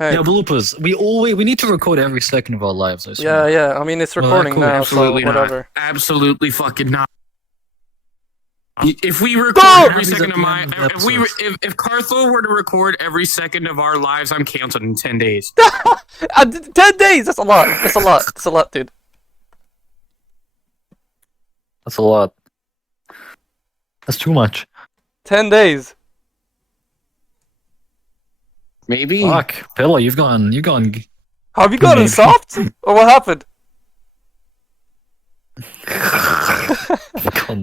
Hey. Yeah, bloopers. We need to record every second of our lives, I swear. Yeah. I mean, it's recording cool. now, Absolutely so whatever. not. Absolutely fucking not. If we record Go! every second of my, if Carthel were to record every second of our lives, I'm canceled in 10 days. 10 days! That's a lot. That's a lot. That's a lot, dude. That's a lot. That's too much. 10 days. Maybe. Fuck, Pilar, you've gone. Have you gotten soft? Or what happened? I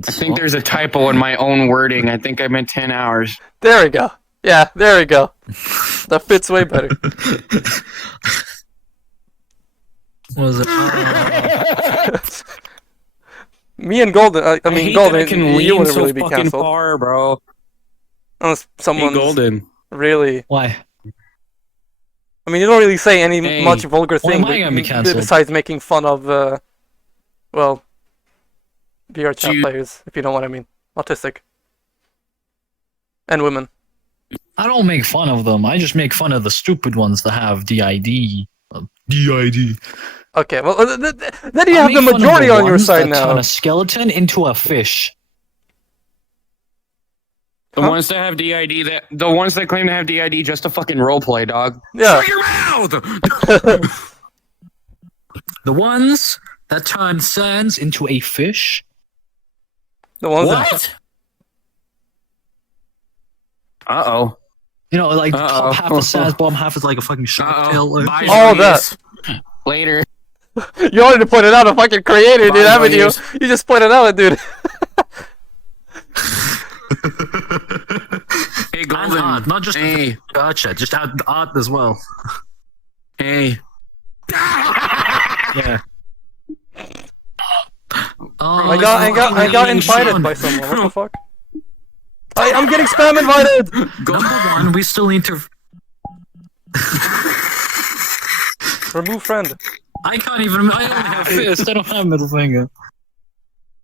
think there's a typo in my own wording. I think I meant 10 hours. There we go. Yeah, there we go. That fits way better. What was it? Me and Golden, I mean, Golden, you wouldn't really be cancelled. Far, bro. Unless someone's Golden. really... Why? I mean, you don't really say any much vulgar Why thing am I gonna be cancelled? besides making fun of, well, VR chat players, if you know what I mean. Autistic. And women. I don't make fun of them. I just make fun of the stupid ones that have DID. DID. Okay, well, then you have the majority on your side now. Turn a skeleton into a fish. The ones that have DID, the ones that claim to have DID, just a fucking roleplay, dog. Yeah. Shut your mouth! The ones that turn Sans into a fish. The ones What? Uh-oh. You know, like top half is Sans, bottom half is like a fucking shark tail. Bye, all Julius. Later. You already pointed out a fucking creator, dude, haven't you? Julius. You just pointed out, dude. Hey, And Golden. art, not just gotcha, just add art as well. Hey. Yeah. Oh, I got invited by someone. What the fuck? I'm getting spam invited. Number one, we still need to. Remove friend. I can't even. I only have fist. I don't have middle finger.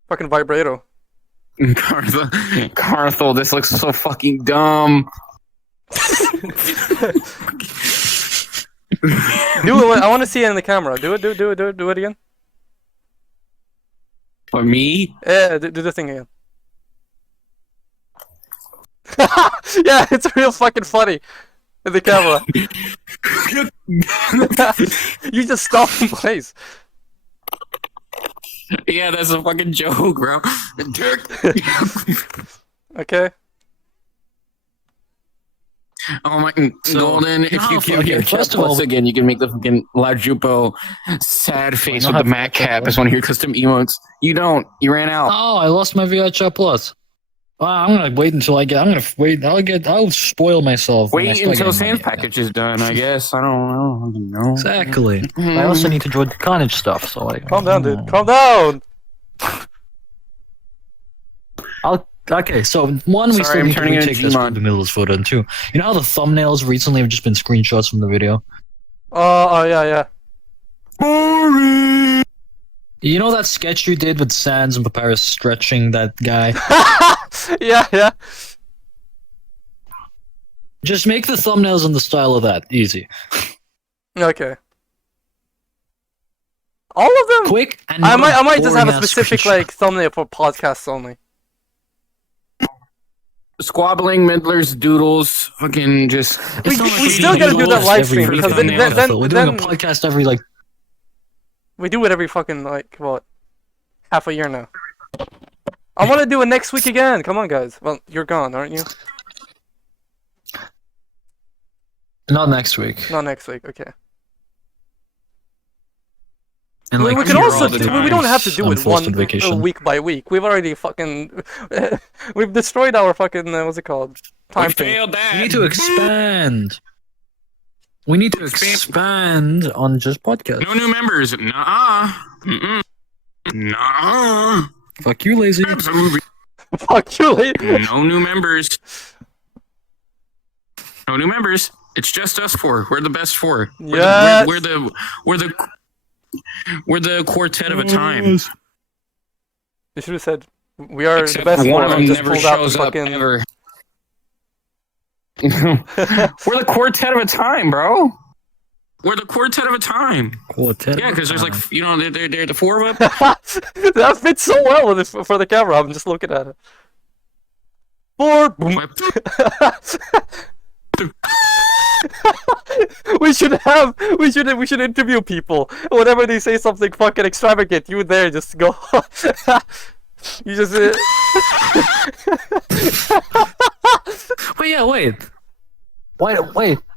Fucking vibrato. Carthel, this looks so fucking dumb. Do it. I want to see it in the camera. Do it again. For me? Yeah, do the thing again. Yeah, it's real fucking funny. In the camera. You just stopped in place. Yeah, that's a fucking joke, bro. Okay. Oh my, Golden, if you give your chest first of all, plus again, you can make the fucking La Jupo sad face with the Mac cap as one of your custom emotes. You don't. You ran out. Oh, I lost my VHR Plus. I'm gonna wait until I get. I'm gonna wait. I'll spoil myself. Wait until Sans package is done, I guess. I don't know. Exactly. I also need to join the Carnage stuff, so I. Calm down, dude. Calm down. Okay, so one, we still need to retake this Gmod. the Middlers photo, and two, you know how the thumbnails recently have just been screenshots from the video? Oh, yeah. Boring. You know that sketch you did with Sans and Papyrus stretching that guy? Yeah. Just make the thumbnails in the style of that. Easy. Okay. All of them? Quick and I might just have a boring-ass specific screenshot. like thumbnail for podcasts only. Squabbling Middlers doodles, fucking just. We still gotta do that live stream because then we're doing a podcast every like. We do it every fucking like what, half a year now. I want to do it next week again. Come on, guys. Well, you're gone, aren't you? Not next week. Not next week. Okay. And, like, we can also the we don't have to do it unforced vacation. week by week. We've already fucking we've destroyed our fucking what's it called? Time thing. Failed that. We need to expand. We need to expand on just podcasts. No new members. Nuh-uh. Nuh-uh. Fuck you, lazy. Absolutely. Fuck you, lady. No new members. No new members. It's just us four. We're the best four. Yes. We're the quartet of a time. You should have said we are Except the best one one of them and just never pulled out the shows up fucking. ever. We're the quartet of a time, bro. We're the quartet of a time. Quartet. Yeah, because there's like, you know, they're the four of us. That fits so well with this, for the camera. I'm just looking at it. Four. we should interview people. Whenever they say something fucking extravagant, you there just go. You just. Wait.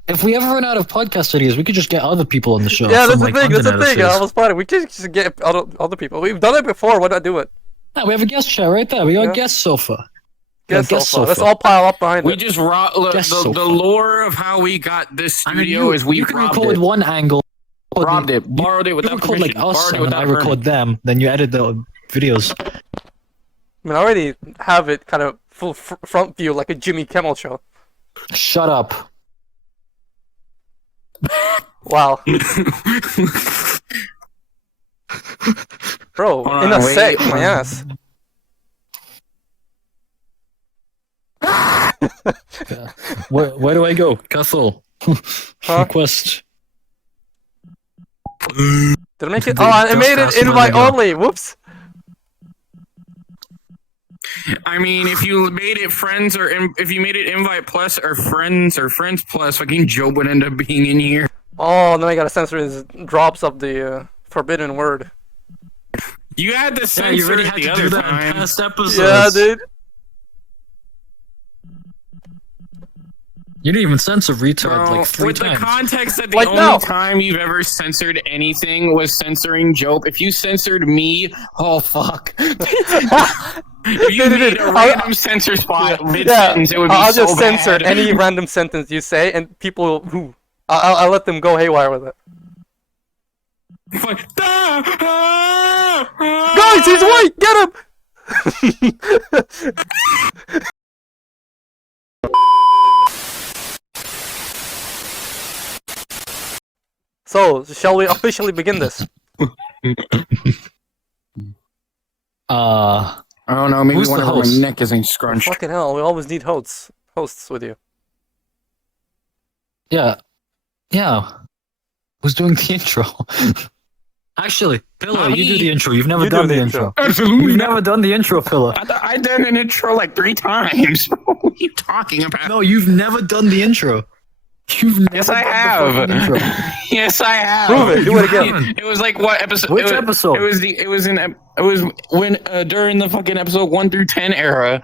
If we ever run out of podcast ideas, we could just get other people on the show. Yeah, that's from, the thing. That's the thing. analysis. I was planning. We could just get other people. We've done it before. Why not do it? Yeah, we have a guest chair right there. We got a guest sofa. Guest guest sofa. Let's sofa. all pile up behind We it. just Guest the sofa. lore of how we got this I mean, studio is we you can robbed record it. one angle. Robbed it. Borrowed it You without record like permission. us, Borrowed it and then I without record them. Then you edit the videos. I mean, I already have it kind of full front view like a Jimmy Kimmel show. Shut up. Wow. Bro, Hold in on, a wait. sec, my ass. Where do I go? Castle. Huh? Request. Did I make it? Oh, I made it Just invite ask only. Whoops. I mean, if you made it friends or if you made it invite plus or friends plus, fucking Joe would end up being in here. Oh, then I gotta censor his drops of the forbidden word. You had to Yeah, censor you already it had the to other do that in time. past episodes. Yeah, dude. You didn't even censor retard Bro, like 3 with times. the context that the Like only now. time you've ever censored anything was censoring Jope. If you censored me, oh fuck. If you Dude, made a random censor spot mid-sentence, it would be I'll so just censor bad. any random sentence you say, and people who I'll let them go haywire with it. Like, "Ah, ah, ah." Guys, he's white. Get him. So, shall we officially begin this? I don't know, maybe Who's the one of my host? neck isn't scrunched. Fucking hell, we always need hosts with you. Yeah. Who's doing the intro? Actually, Pilar, Not you do me. the intro. You've never You do done the the intro. intro. Absolutely You've not. never done the intro, Pilar. I done an intro like 3 times. What are you talking about? No, you've never done the intro. You've never Yes, I done the have. fucking intro. Yes, I have. Prove it. Do it You again. haven't. It was like what episode? Which it was, episode? It was when during the fucking episode 1 through 10 era.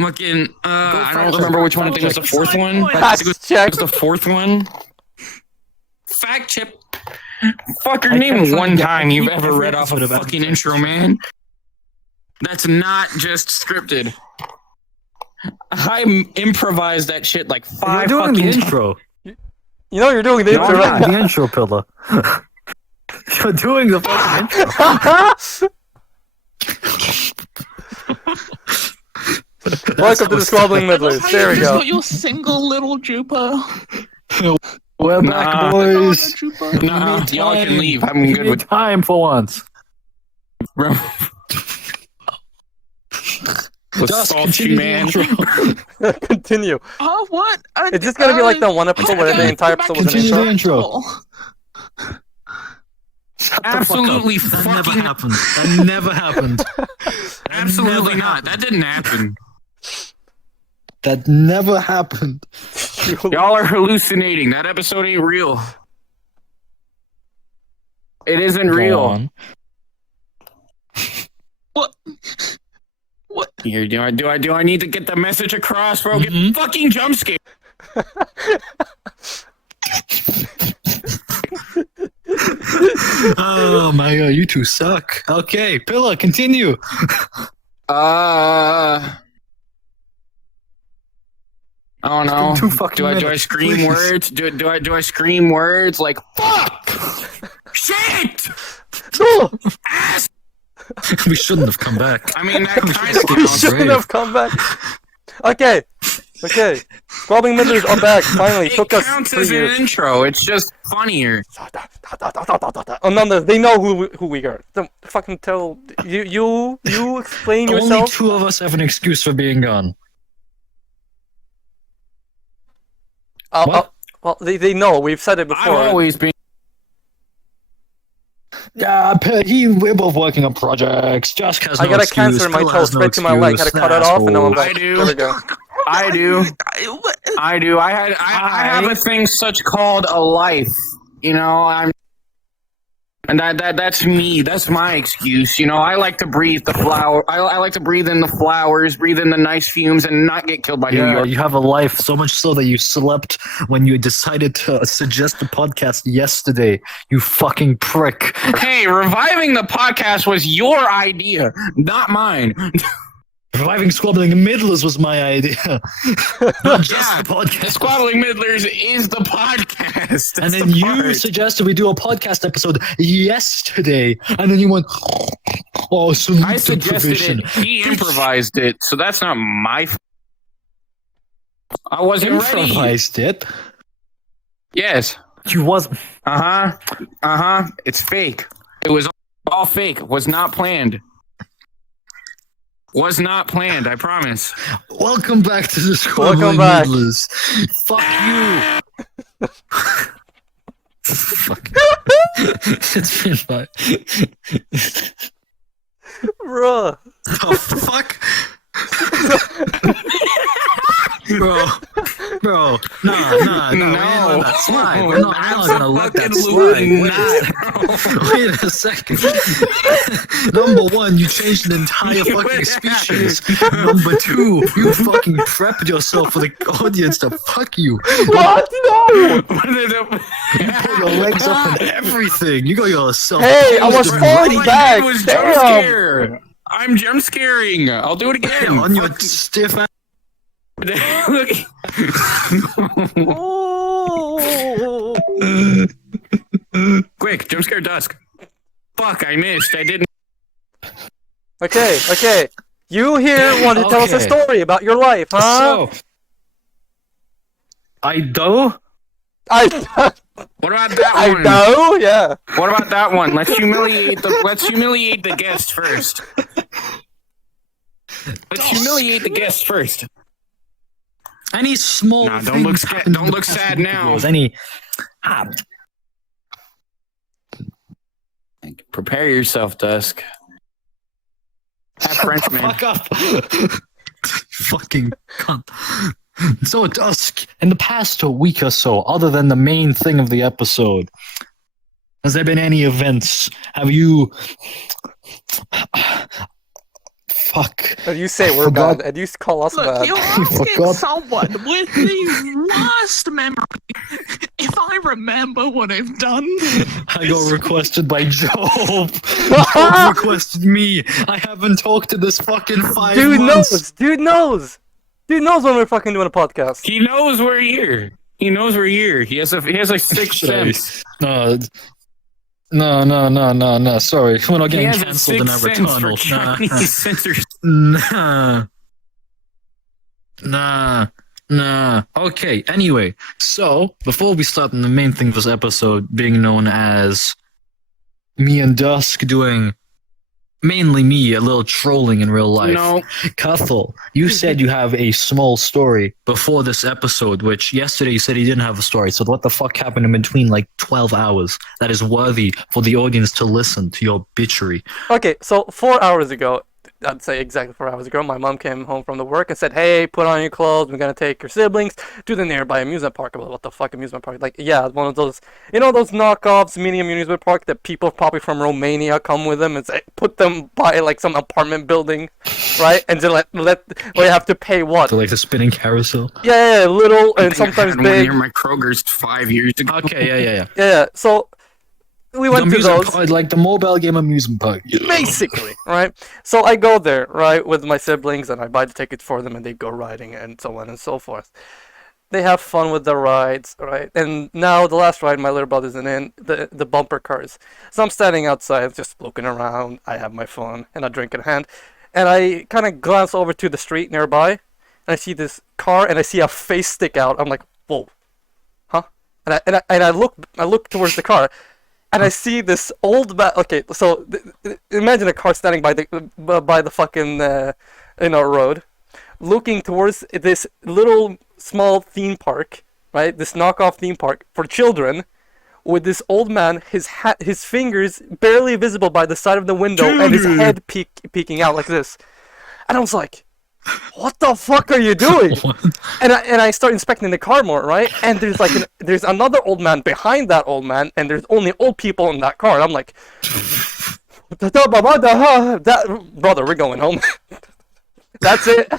Fucking I don't fact remember check. which one. I think it was the 4th one. I think Fact check. it was the 4th one. Fact check. Fucker, I name can't one find it. time I you've keep ever every read off a episode of fucking Fact intro, man. That's not just scripted. I improvised that shit like 5 You're doing fucking the times. intro. You know you're doing the No, intro, I'm right? The intro, Pilar. You're doing the fucking intro. Welcome to the Squabbling Middlers. There we go. You single little Jupa. We're Nah. back, boys. Nah, need y'all can time. leave. I'm We good need with. time for once. With Just salty continue the man. intro. Continue. Oh, what? Is this gonna be like the one episode where the entire episode was an Continue the intro? intro. Shut Absolutely the fuck up. That fucking- never happened. That never happened. Absolutely never not. That didn't happen. That never happened. Y'all are hallucinating. That episode ain't real. It isn't Go real. on. What? What? Here, do I need to get the message across, bro? Mhm. Get fucking jump scared. Oh my god, you two suck. Okay, Pilar, continue. I don't know. It's been 2 fucking Do I minutes, scream please. words? Do I scream words like fuck, shit, No, ass? We shouldn't have come back. I mean that kind of we counts. shouldn't brave. have come back. Okay. Squabbling Middlers are back. Finally, It took us counts 3 as an years. intro. It's just funnier. Oh no, they know who we are. Don't fucking tell you explain Only yourself. 2 of us have an excuse for being gone. I'll, What? Well, they know. We've said it I've before. always been. Yeah, we're both working on projects. Josh has no I got a excuse. cancer in my Pilar toe has no straight to my leg. Had to excuse. cut it off, and now I'm back. I do. There we go. I do. I do. I have a thing such called a life. You know, and that's me. That's my excuse. You know, I like to breathe the flower. I like to breathe in the flowers, breathe in the nice fumes, and not get killed by New Yeah, York. you have a life, so much so that you slept when you decided to suggest the podcast yesterday. You fucking prick. Hey, reviving the podcast was your idea, not mine. Reviving Squabbling Middlers was my idea. Not just the podcast. Squabbling Middlers is the podcast. And That's then the you part. suggested we do a podcast episode yesterday. And then you went, oh, salute I the suggested provision. it. He improvised it, so that's not my. I wasn't ready. Improvised it. Yes. You wasn't. It's fake. It was all fake. Was not planned. Was not planned. I promise. Welcome back to the Squabbling Welcome back. Middlers. Fuck you. Fuck. It's been fine. Bruh. The fuck? Bro, nah, No. we're not slide. We're not gonna let that Absolutely slide. Wait a second. Number one, you changed an entire fucking species. Number two, you fucking prepped yourself for the audience to fuck you. What? No! You put your legs up and everything. You got yourself. Hey, I was posted falling All I back. did was jump Damn. scare. I'm jump scaring. I'll do it again. on your stiff ass. Look. Oh. Quick, jump scare dusk. Fuck, I missed. I didn't. Okay. You here want to tell us a Okay. story about your life, huh? So, I do. I What about that one? know, yeah. What about that one? Let's humiliate the guest first. Let's humiliate the guest first. Any small. Nah, don't thing look sca- happened don't in the look past sad week now. was Any. Prepare yourself, Dusk. That Frenchman. Fuck up. Fucking cunt. So, Dusk, in the past week or so, other than the main thing of the episode, has there been any events? Have you. Fuck. And you say I we're forgot. bad, and you call us Look, bad. you're asking forgot. someone with the worst memory if I remember what I've done. I got requested by Job. Job requested me. I haven't talked to this fucking 5 Dude months. knows. Dude knows when we're fucking doing a podcast. He knows we're here. He knows we're here. He has a sixth sense. No. Sorry, we're not He getting has a cancelled in sixth our sense for tunnel. Chinese censors. Nah. Okay, anyway, so before we start on the main thing of this episode, being known as me and Dusk doing mainly me, a little trolling in real life. No, Cathal, you said you have a small story before this episode, which yesterday you said you didn't have a story. So what the fuck happened in between like 12 hours that is worthy for the audience to listen to your bitchery? Okay, so 4 hours ago, I'd say exactly 4 hours ago, my mom came home from the work and said, "Hey, put on your clothes. We're gonna take your siblings to the nearby amusement park." I'm like, what the fuck amusement park? Like, yeah, one of those, those knockoffs mini amusement park that people probably from Romania come with them and say, put them by like some apartment building, right? And then let we have to pay what? So like the spinning carousel. Yeah, little and I think I sometimes had one big. near my Kroger's 5 years ago. Okay, yeah. Yeah, so we The went to amusement those. park, like the mobile game amusement park. Basically, right? So I go there, right, with my siblings, and I buy the ticket for them, and they go riding, and so on and so forth. They have fun with the rides, right? And now the last ride, my little brother's in the bumper cars. So I'm standing outside, just looking around. I have my phone and a drink in hand, and I kind of glance over to the street nearby, and I see this car, and I see a face stick out. I'm like, whoa, huh? And I look towards the car. And I see this old man. Okay, so imagine a car standing by the fucking road, looking towards this little small theme park right? This knockoff theme park for children, with this old man, his fingers barely visible by the side of the window, and his head peeking out like this. And I was like, "What the fuck are you doing?" And I start inspecting the car more, right? And there's another old man behind that old man, and there's only old people in that car. And I'm like, brother, we're going home. That's it.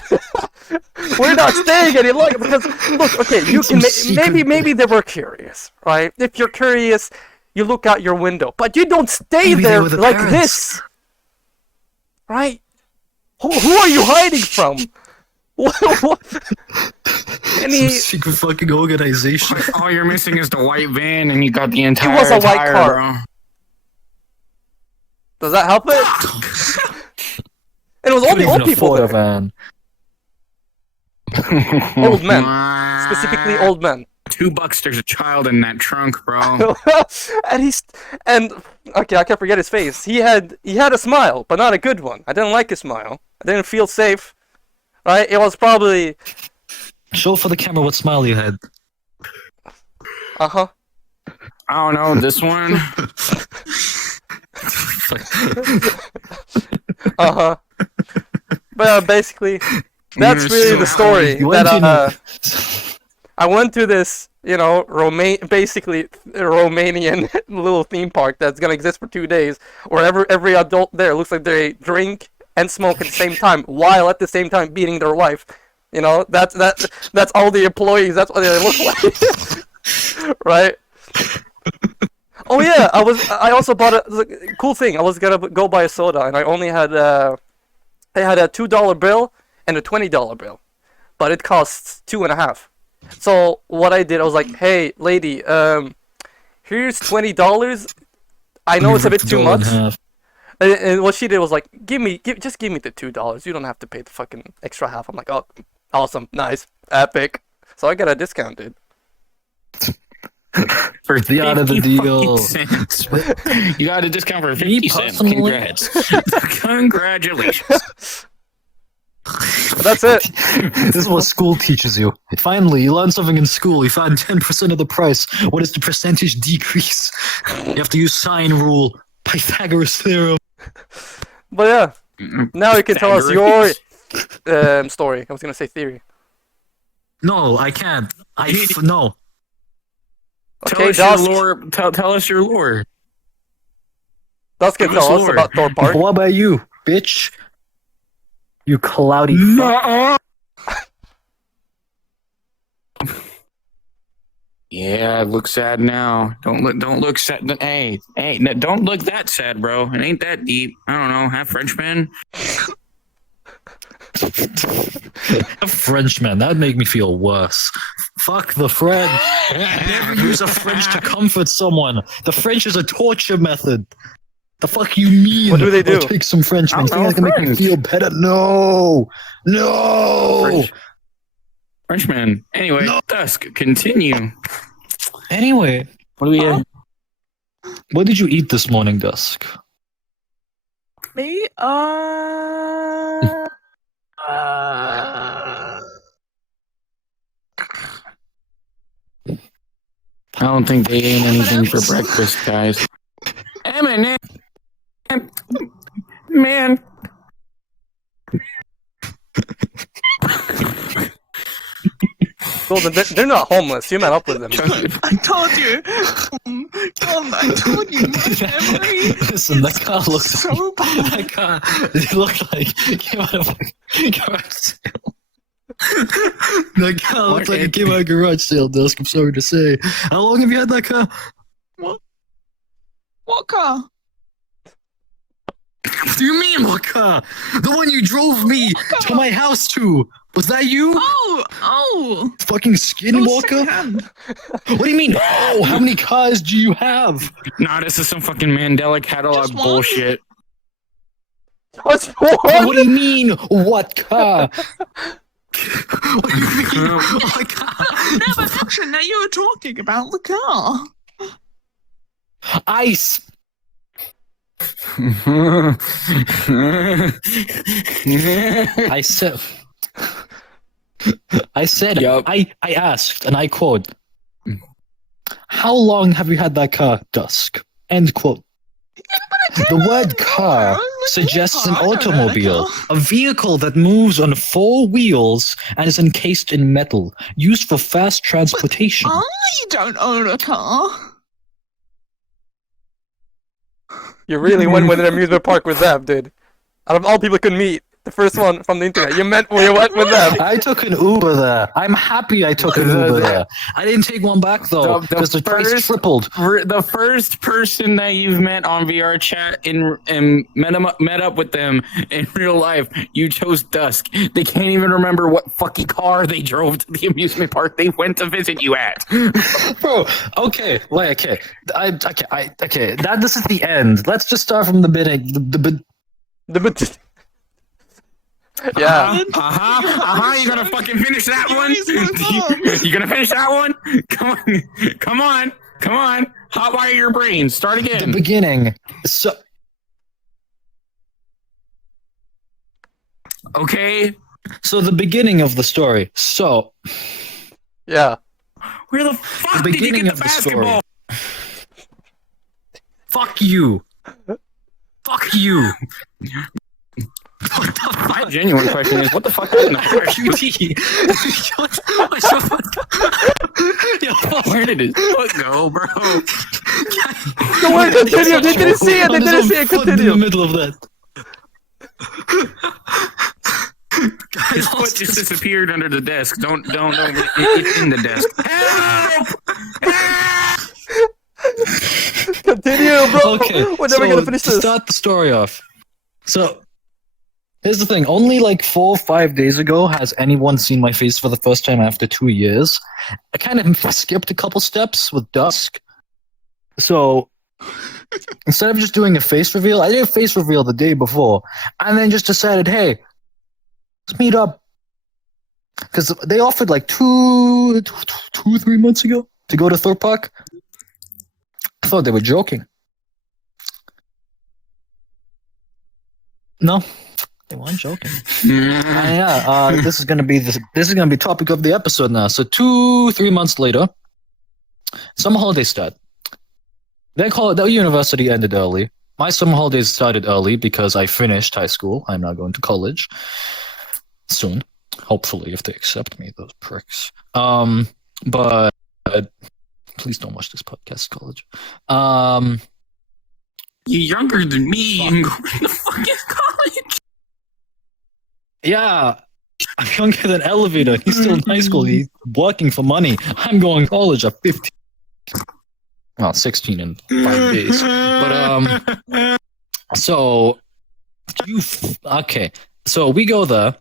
We're not staying any longer because look, okay, you can maybe they were curious, right? If you're curious, you look out your window, but you don't stay there like this, right? Who are you hiding from? What? Some secret fucking organization. All you're missing is the white van, and you got the entire. It was a white tire, car. Bro. Does that help it? It was only old people there. Van. Old men, specifically old men. $2, there's a child in that trunk, bro. and okay, I can't forget his face. He had a smile, but not a good one. I didn't like his smile. I didn't feel safe. Right? It was probably. Show for the camera what smile you had. Uh-huh. I don't know, this one. Uh-huh. But basically, that's really the story. I went to this, basically Romanian little theme park that's gonna exist for 2 days, where every adult there looks like they drink and smoke at the same time, while at the same time beating their wife. That's all the employees. That's what they look like, right? Oh yeah, I also bought a cool thing. I was gonna go buy a soda, and I only had I had a $2 bill and a $20 bill, but it costs $2.50. So what I did, I was like, "Hey, lady, here's $20. I know it's a bit too much." And what she did was like, just give me the $2. You don't have to pay the fucking extra half. I'm like, "Oh, awesome, nice, epic." So I got a discount, dude. For the out of the deal. You got a discount for 50 cents. Congrats. Congratulations. That's it. This is what school teaches you. Finally, you learned something in school. You found 10% of the price. What is the percentage decrease? You have to use sine rule, Pythagoras theorem. But yeah, now you can tell us your story. I was gonna say theory. No, I can't. No. Okay, tell us your lore. Tell us your lore. Dusk can tell us about Thor Park. What about you, bitch? You cloudy fuck. Yeah, look sad now. Don't look sad. Hey, don't look that sad, bro. It ain't that deep. I don't know. Half Frenchman. A Frenchman, that'd make me feel worse. Fuck the French. Never use a French to comfort someone. The French is a torture method. The fuck you mean? What do they do? I'll take some Frenchmen. Think I can make me feel better? No. Frenchman. Anyway, no. Dusk, continue. Anyway, what do we have? What did you eat this morning, Dusk? Me? I don't think they ate anything for breakfast, guys. M&M, man. Golden, they're not homeless. You met up with them. I told you. Tom, I told you. My memory. Listen, that car looked so bad. That car, it looked like it came out of a garage sale. That car looked like it came out of a garage sale, Dusk. I'm sorry to say. How long have you had that car? What car? What do you mean, what car? The one you drove me to my house to. Was that you? Oh. Fucking Skinwalker? What do you mean? Oh, how many cars do you have? Nah, this is some fucking Mandela catalog bullshit. What's one? What do you mean, what car? What do you mean, what car? No, but actually, now you were talking about the car. Ice. I said, yep. I asked, and I quote, how long have you had that car, Dusk? End quote. The word car suggests an automobile, a vehicle that moves on 4 wheels and is encased in metal, used for fast transportation. I don't own a car. You really went with an amusement park with them, dude. Out of all people could meet, the first one from the internet, you went with them. I took an Uber there. I'm happy I took an Uber there. I didn't take one back though because the price tripled. The first person that you've met on VR chat and met up with them in real life, you chose Dusk. They can't even remember what fucking car they drove to the amusement park they went to visit you at. Bro, okay, wait, okay. This is the end. Let's just start from the beginning. Yeah. You gonna fucking finish that one? You gonna finish that one? Come on. Hotwire your brain. Start again. The beginning. So. Okay. So the beginning of the story. So. Yeah. Where the fuck did you get the basketball? Fuck you. Fuck you. My genuine question is, what the fuck happened to QT? Where did his foot go, bro? No, wait, continue. They didn't see it. They didn't see it. Continue. In the middle of that. His foot just disappeared under the desk. Don't. It's in the desk. Help! Continue, bro. Okay. We're never gonna finish this. To start the story off. So. Here's the thing, only like 4 or 5 days ago has anyone seen my face for the first time after 2 years. I kind of skipped a couple steps with Dusk. So, instead of just doing a face reveal, I did a face reveal the day before. And then just decided, hey, let's meet up. Because they offered like 2 or 3 months ago to go to Thorpe Park. I thought they were joking. No. They weren't joking. This is gonna be topic of the episode now. So 2-3 months later, summer holidays start. The university ended early. My summer holidays started early because I finished high school. I'm now going to college soon, hopefully, if they accept me, those pricks. But please don't watch this podcast, college. You're younger than me and going to fucking college. Yeah, I'm younger than Elevator. He's still in high school. He's working for money. I'm going to college at 15. Well, 16 in 5 days. But, so, okay. So we go there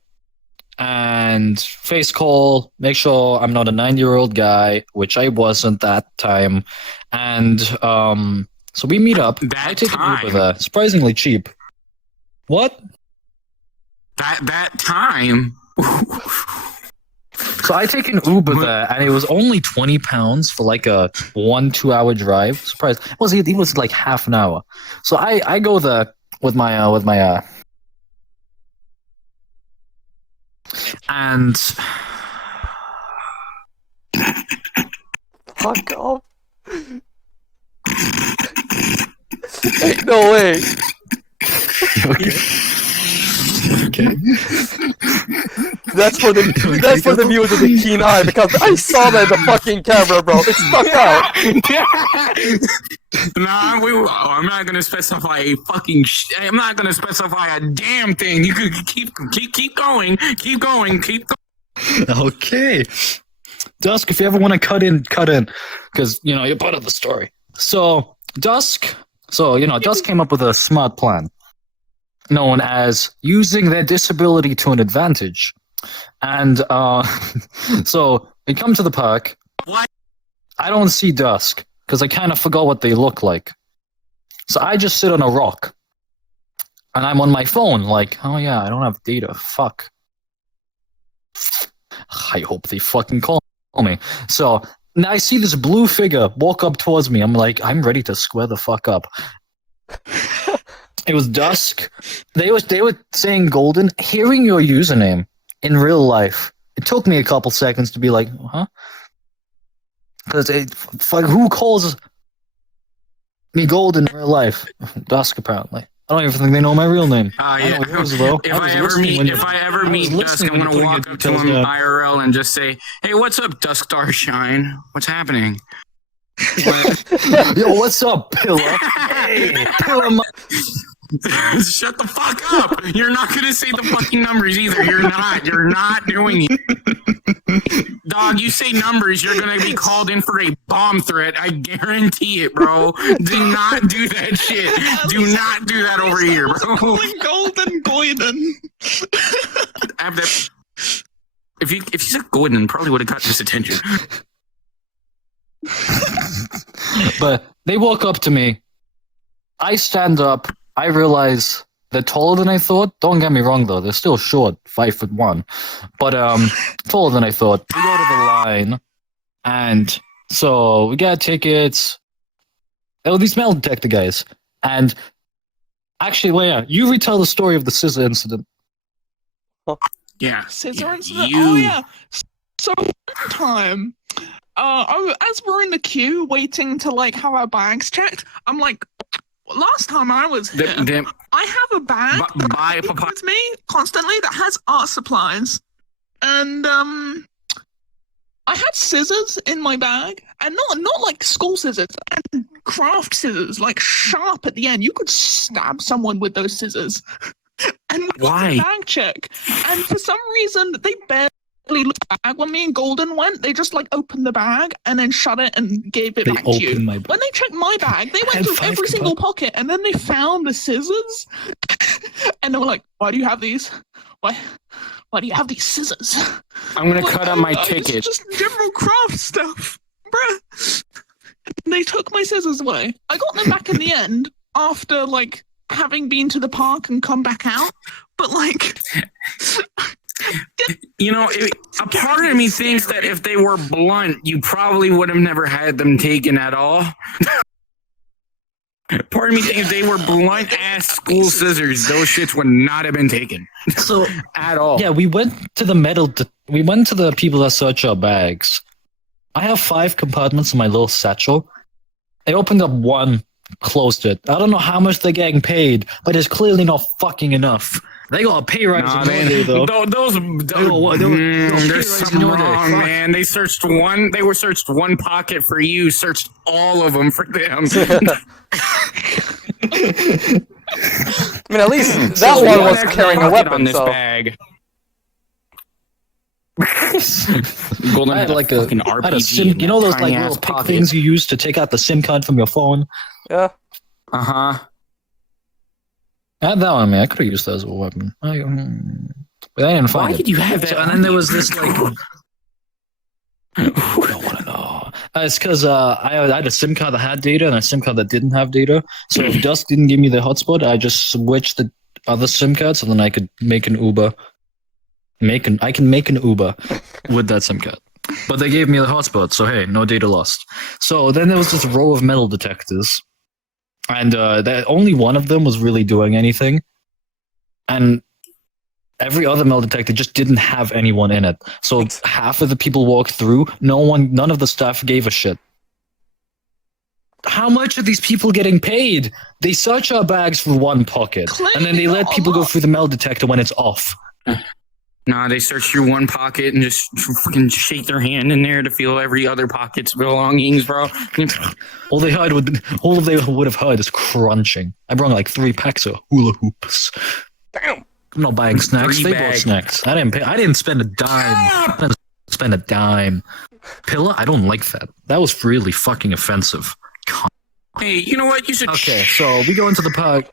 and face call, make sure I'm not a 9-year-old guy, which I wasn't that time. And, so we meet up. I take an Uber there, surprisingly cheap. What? That time. So I take an Uber there, and it was only £20 for like a 1-2 hour drive. Surprise! It was like half an hour. So I go there with my and Fuck off. Ain't no way. okay. Okay. That's for the viewers with the keen eye, because I saw that in the fucking camera, bro. It stuck out. I'm not gonna specify a fucking. I'm not gonna specify a damn thing. You could keep going. Okay. Dusk, if you ever want to cut in, because you're part of the story. So Dusk came up with a smart plan, known as using their disability to an advantage. And so we come to the park. What? I don't see Dusk because I kind of forgot what they look like. So I just sit on a rock. And I'm on my phone like, oh yeah, I don't have data. Fuck. I hope they fucking call me. So now I see this blue figure walk up towards me. I'm like, I'm ready to square the fuck up. It was Dusk. They were saying Golden. Hearing your username in real life, it took me a couple seconds to be like, huh? Fuck, who calls me Golden in real life? Dusk, apparently. I don't even think they know my real name. I Yeah. know yours, though. If I ever meet Dusk, I'm gonna walk up to him IRL and just say, "Hey, what's up, Dusk Starshine? What's happening?" Yo, what's up, Pilar? Hey, Pilar. Shut the fuck up! You're not gonna say the fucking numbers either. You're not doing it. Dog, you say numbers, you're gonna be called in for a bomb threat. I guarantee it, bro. Do not do that shit. Do not do that over here, bro. Golden. If you said Gordon, probably would have got his attention. But they walk up to me. I stand up. I realize they're taller than I thought. Don't get me wrong, though. They're still short, 5'1". But taller than I thought. We go to the line. And so we got tickets. Oh, these metal detector guys. And actually, Leia, you retell the story of the scissor incident. Yeah. Scissor incident? Oh, yeah. So, one time, as we're in the queue waiting to, like, have our bags checked, I'm like, last time I was here, I have a bag with me constantly that has art supplies. And, I had scissors in my bag, and not like school scissors, and craft scissors, like sharp at the end. You could stab someone with those scissors. And we got a bag check, and for some reason they barely looked at the bag when me and Golden went. They just like opened the bag and then shut it and gave it back to you. When they checked my bag, they went through every single pocket, and then they found the scissors, and they were like, "Why do you have these? Why do you have these scissors?" I'm gonna cut up my ticket. It's just general craft stuff, bruh. They took my scissors away. I got them back in the end after like having been to the park and come back out. But like, you know, a part of me thinks that if they were blunt, you probably would have never had them taken at all. Part of me thinks if they were blunt ass school scissors, those shits would not have been taken. So at all. Yeah, we went to the people that search our bags. I have 5 compartments in my little satchel. I opened up one, closed it. I don't know how much they're getting paid, but it's clearly not fucking enough. They got a pay rise though. There's something wrong, man. They searched one. They were searched one pocket for you. Searched all of them for them. I mean, at least that one was carrying a weapon. On this so. bag. Golden had like a SIM, you know those like little pick things you use to take out the SIM card from your phone? Yeah. Uh-huh. I had that one, man. I could have used that as a weapon. But I didn't find it. Why did you have that? And then there was this like... I don't want to know. It's because I had a SIM card that had data and a SIM card that didn't have data. So if Dusk didn't give me the hotspot, I just switched the other SIM card so then I could make an Uber. I can make an Uber with that SIM card. But they gave me the hotspot, so hey, no data lost. So then there was this row of metal detectors. And only one of them was really doing anything. And every other metal detector just didn't have anyone in it. So half of the people walked through, none of the staff gave a shit. How much are these people getting paid? They search our bags for one pocket, and then they let people go through the metal detector when it's off. Nah, they search your one pocket and just fucking shake their hand in there to feel every other pocket's belongings, bro. All they would have heard is crunching. I brought like 3 packs of hula hoops. Damn. I'm not buying snacks. They bought snacks. I didn't spend a dime. I didn't spend a dime. Pilar, I don't like that. That was really fucking offensive. Hey, you know what? You should. Okay, so we go into the park.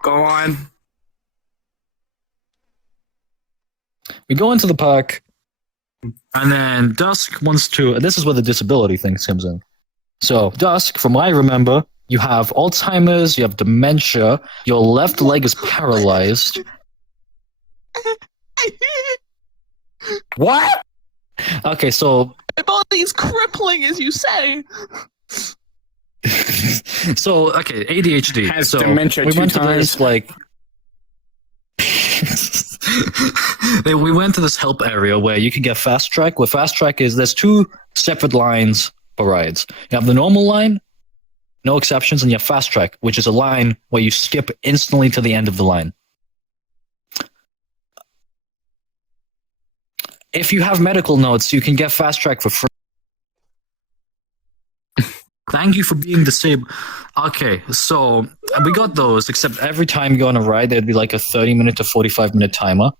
Go on. We go into the park, and then Dusk wants to. This is where the disability thing comes in. So, Dusk, from what I remember, you have Alzheimer's, you have dementia, your left leg is paralyzed. What? Okay, so. My body's crippling, as you say. So, okay, ADHD. Has so dementia we 2 went to times. this, like... We went to this help area where you can get fast track. Where fast track is, there's two separate lines for rides. You have the normal line, no exceptions, and you have fast track, which is a line where you skip instantly to the end of the line. If you have medical notes, you can get fast track for free. Thank you for being disabled. Okay, so we got those, except every time you go on a ride, there'd be like a 30-minute to 45-minute timer.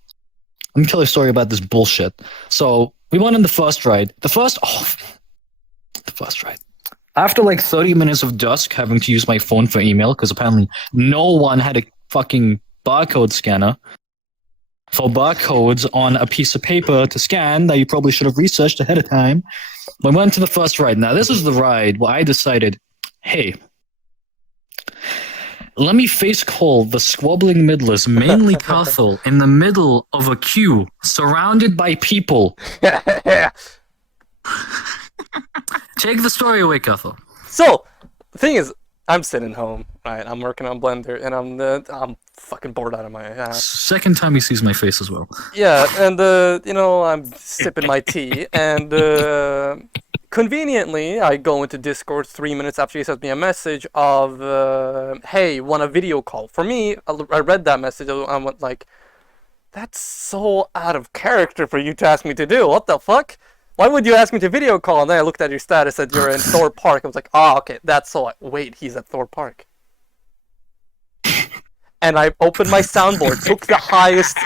Let me tell you a story about this bullshit. So we went on the first ride. The first ride. After like 30 minutes of dusk, having to use my phone for email, because apparently no one had a fucking barcode scanner for barcodes on a piece of paper to scan that you probably should have researched ahead of time. We went to the first ride. Now, this was the ride where I decided, hey, let me face call the Squabbling Middlers, mainly Cathal, in the middle of a queue, surrounded by people. Take the story away, Cathal. So, the thing is, I'm sitting home, right? I'm working on Blender, and I'm fucking bored out of my ass. Second time he sees my face as well. Yeah, and I'm sipping my tea, and conveniently, I go into Discord 3 minutes after he sent me a message of, hey, want a video call? For me, I read that message, I went like, that's so out of character for you to ask me to do. What the fuck? Why would you ask me to video call? And then I looked at your status that you're in Thor Park. I was like, oh, okay, that's so. Wait, he's at Thor Park. And I opened my soundboard, took the highest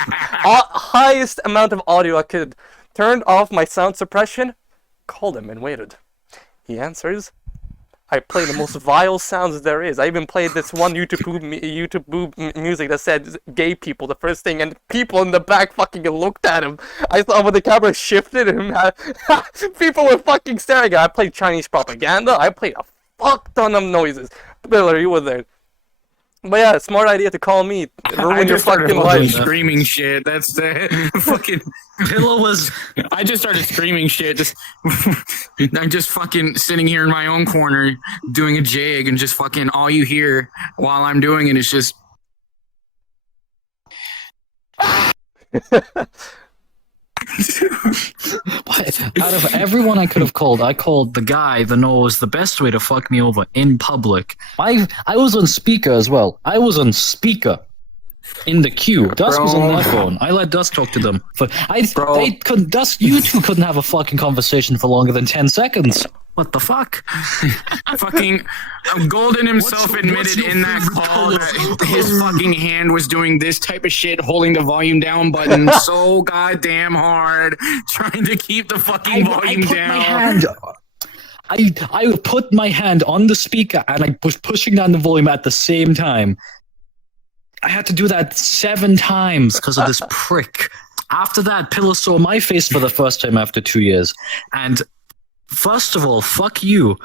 amount of audio I could, turned off my sound suppression, called him and waited. He answers. I play the most vile sounds there is. I even played this one YouTube boob music that said gay people the first thing, and people in the back fucking looked at him. I saw when the camera shifted and people were fucking staring at him. I played Chinese propaganda. I played a fuck ton of noises. Pilar, you were there. But yeah, smart idea to call me. Ruin your fucking life. Screaming shit. That's the fucking Pillow was. I just started screaming shit. I'm just fucking sitting here in my own corner doing a jig, and just fucking all you hear while I'm doing it is just. Out of everyone I could have called, I called the guy that knows the best way to fuck me over in public. I was on speaker as well. I was on speaker in the queue. Dusk was on their phone. I let Dusk talk to them. They couldn't. Dusk, you two couldn't have a fucking conversation for longer than 10 seconds. What the fuck? Fucking Golden himself admitted in that call that his fucking hand was doing this type of shit, holding the volume down button so goddamn hard, trying to keep the fucking volume down. I put my hand on the speaker and I was pushing down the volume at the same time. I had to do that 7 times because of this prick. After that, Pillow saw my face for the first time after 2 years, and first of all, fuck you.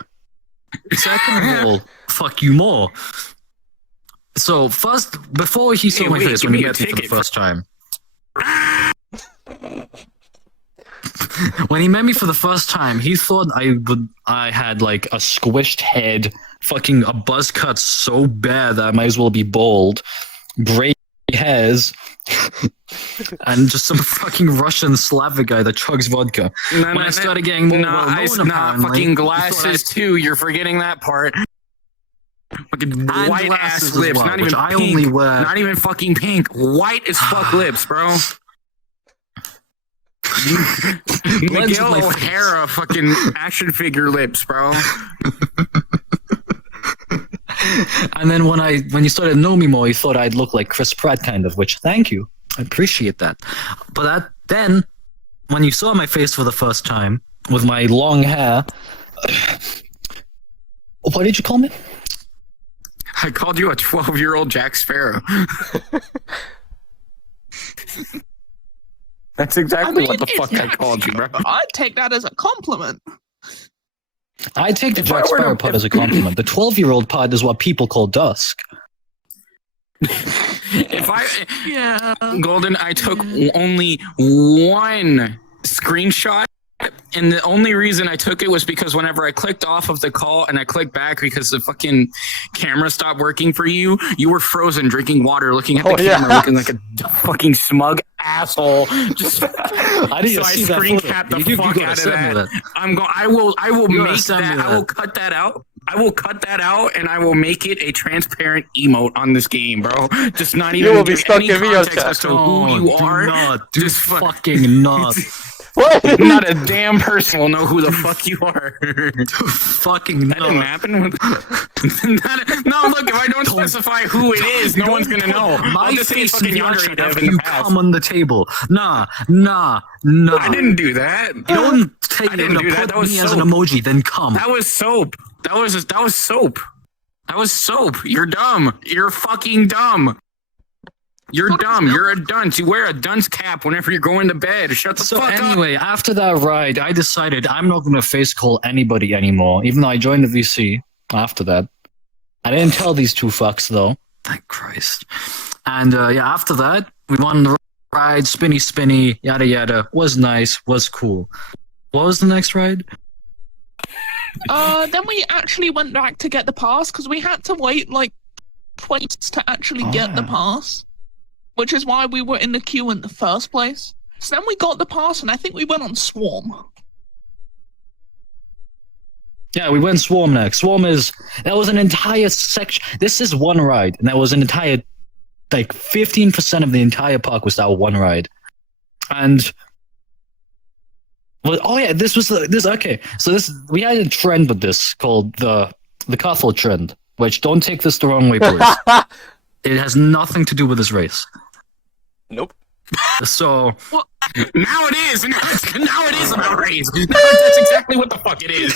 Second of all, fuck you more. So first, before he saw my face when he met me for the first time. When he met me for the first time, he thought I had like a squished head, fucking a buzz cut so bad that I might as well be bald, gray hairs, and just some fucking Russian Slavic guy that chugs vodka. When I started getting more fucking glasses too. You're forgetting that part. Fucking white ass lips, well, not even I pink. only wear. Not even fucking pink. White as fuck lips, bro. Miguel O'Hara fucking action figure lips, bro. And then when you started to know me more, you thought I'd look like Chris Pratt, kind of. Which, thank you, I appreciate that. But then, when you saw my face for the first time with my long hair, what did you call me? I called you a 12-year-old Jack Sparrow. That's exactly what the fuck I called you, bro. I'd take that as a compliment. I take the Jack Sparrow part as a compliment. The 12-year-old part is what people call Dusk. Golden, I took only one screenshot And the only reason I took it was because whenever I clicked off of the call and I clicked back because the fucking camera stopped working for you, you were frozen drinking water, looking at the camera, looking like a fucking smug asshole. Just I didn't see that screen photo. cap the You fuck gotta out of send me that. that. I will You gotta make send me that. I will that. cut that out. I will cut that out and I will make it a transparent emote on this game, bro. Just not even will be give stuck any in VR context chat. as to who you are. Do not. Do Just fucking not. What? Not a damn person will know who the fuck you are. Fucking That didn't happen. No, look, if I don't specify who it is, no one's gonna know. My I'll just say face fucking in your Yandere shit Dev after in the you past. come on the table. Nah. I didn't do that. You don't take I didn't it do to that. put That was me as an soap. emoji, then come. That was soap. That was soap. That was soap. You're dumb. You're fucking dumb. You're dumb. You're a dunce. You wear a dunce cap whenever you're going to bed. Shut the So fuck up. anyway, after that ride, I decided I'm not going to face call anybody anymore, even though I joined the VC after that. I didn't tell these two fucks, though. Thank Christ. And yeah, after that, we won the ride, spinny, yada yada. Was nice, was cool. What was the next ride? Then we actually went back to get the pass because we had to wait like twice to actually get the pass, which is why we were in the queue in the first place. So then we got the pass, and I think we went on Swarm. Yeah, we went Swarm next. That was an entire section. This is one ride, and that was an entire, like 15% of the entire park was that one ride. And well, oh yeah, okay. So we had a trend with this called the Cuffle trend, which don't take this the wrong way, please. It has nothing to do with this race. Nope. So Now it is. Now it is about race. That's exactly what the fuck it is.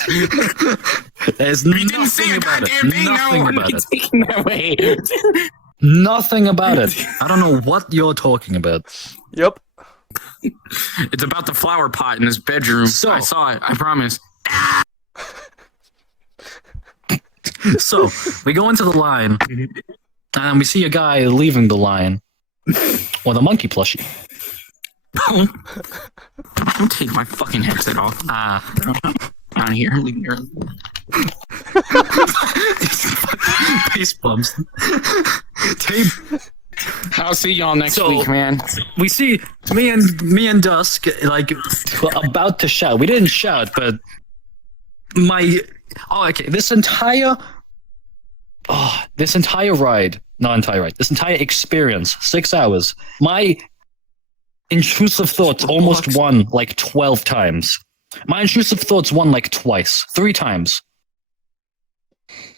there's You didn't say nothing a about goddamn it. thing. Now Nothing we're about it. taking that way. Nothing about it. I don't know what you're talking about. Yep. It's about the flower pot in his bedroom. So- I saw it. I promise. So we go into the line, and we see a guy leaving the line with a monkey plushie. Don't take my fucking headset off. Down here. Leave me alone. Face bumps. Tape. I'll see y'all next So- week, man. We see me and Dusk like about to shout. We didn't shout, but this entire experience, 6 hours, my intrusive thoughts almost won like 12 times. My intrusive thoughts won like twice, 3 times.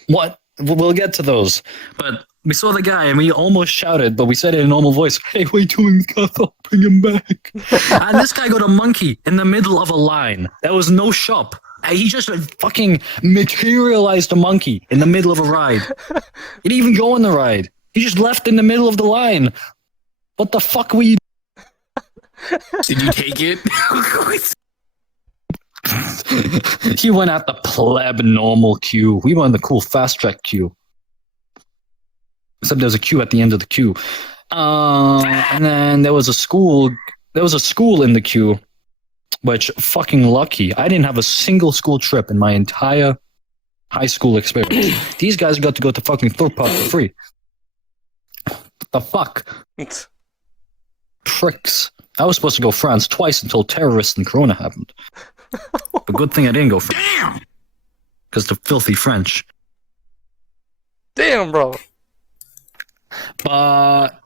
What? We'll get to those. But we saw the guy and we almost shouted, but we said it in a normal voice. Hey, what are you doing with Cathal? Bring him back. And this guy got a monkey in the middle of a line. There was no shop. He just fucking materialized a monkey in the middle of a ride. He didn't even go on the ride. He just left in the middle of the line. What the fuck were you? Did you take it? He went at the pleb normal queue. We went in the cool fast track queue. Except there was a queue at the end of the queue. And then there was a school. There was a school in the queue, which fucking lucky. I didn't have a single school trip in my entire high school experience. These guys got to go to fucking Thorpe Park for free. What the fuck? Pricks. I was supposed to go France twice until terrorists and Corona happened. But good thing I didn't go France. Damn! Because the filthy French. Damn, bro. But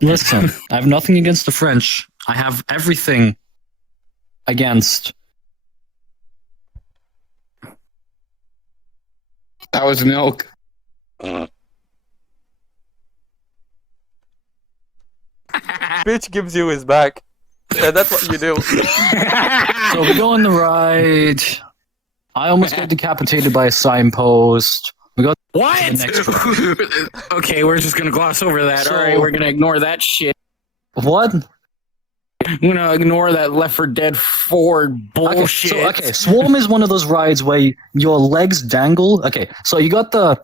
listen, I have nothing against the French. I have everything against. That was milk. Bitch gives you his back. Yeah, that's what you do. So we go on the ride. I almost get decapitated by a signpost. We go. What? The Okay, we're just gonna gloss over that. So- All right, we're gonna ignore that shit. What? I'm gonna ignore that Left 4 Dead 4 bullshit. Okay, Swarm is one of those rides where your legs dangle. Okay, so you got the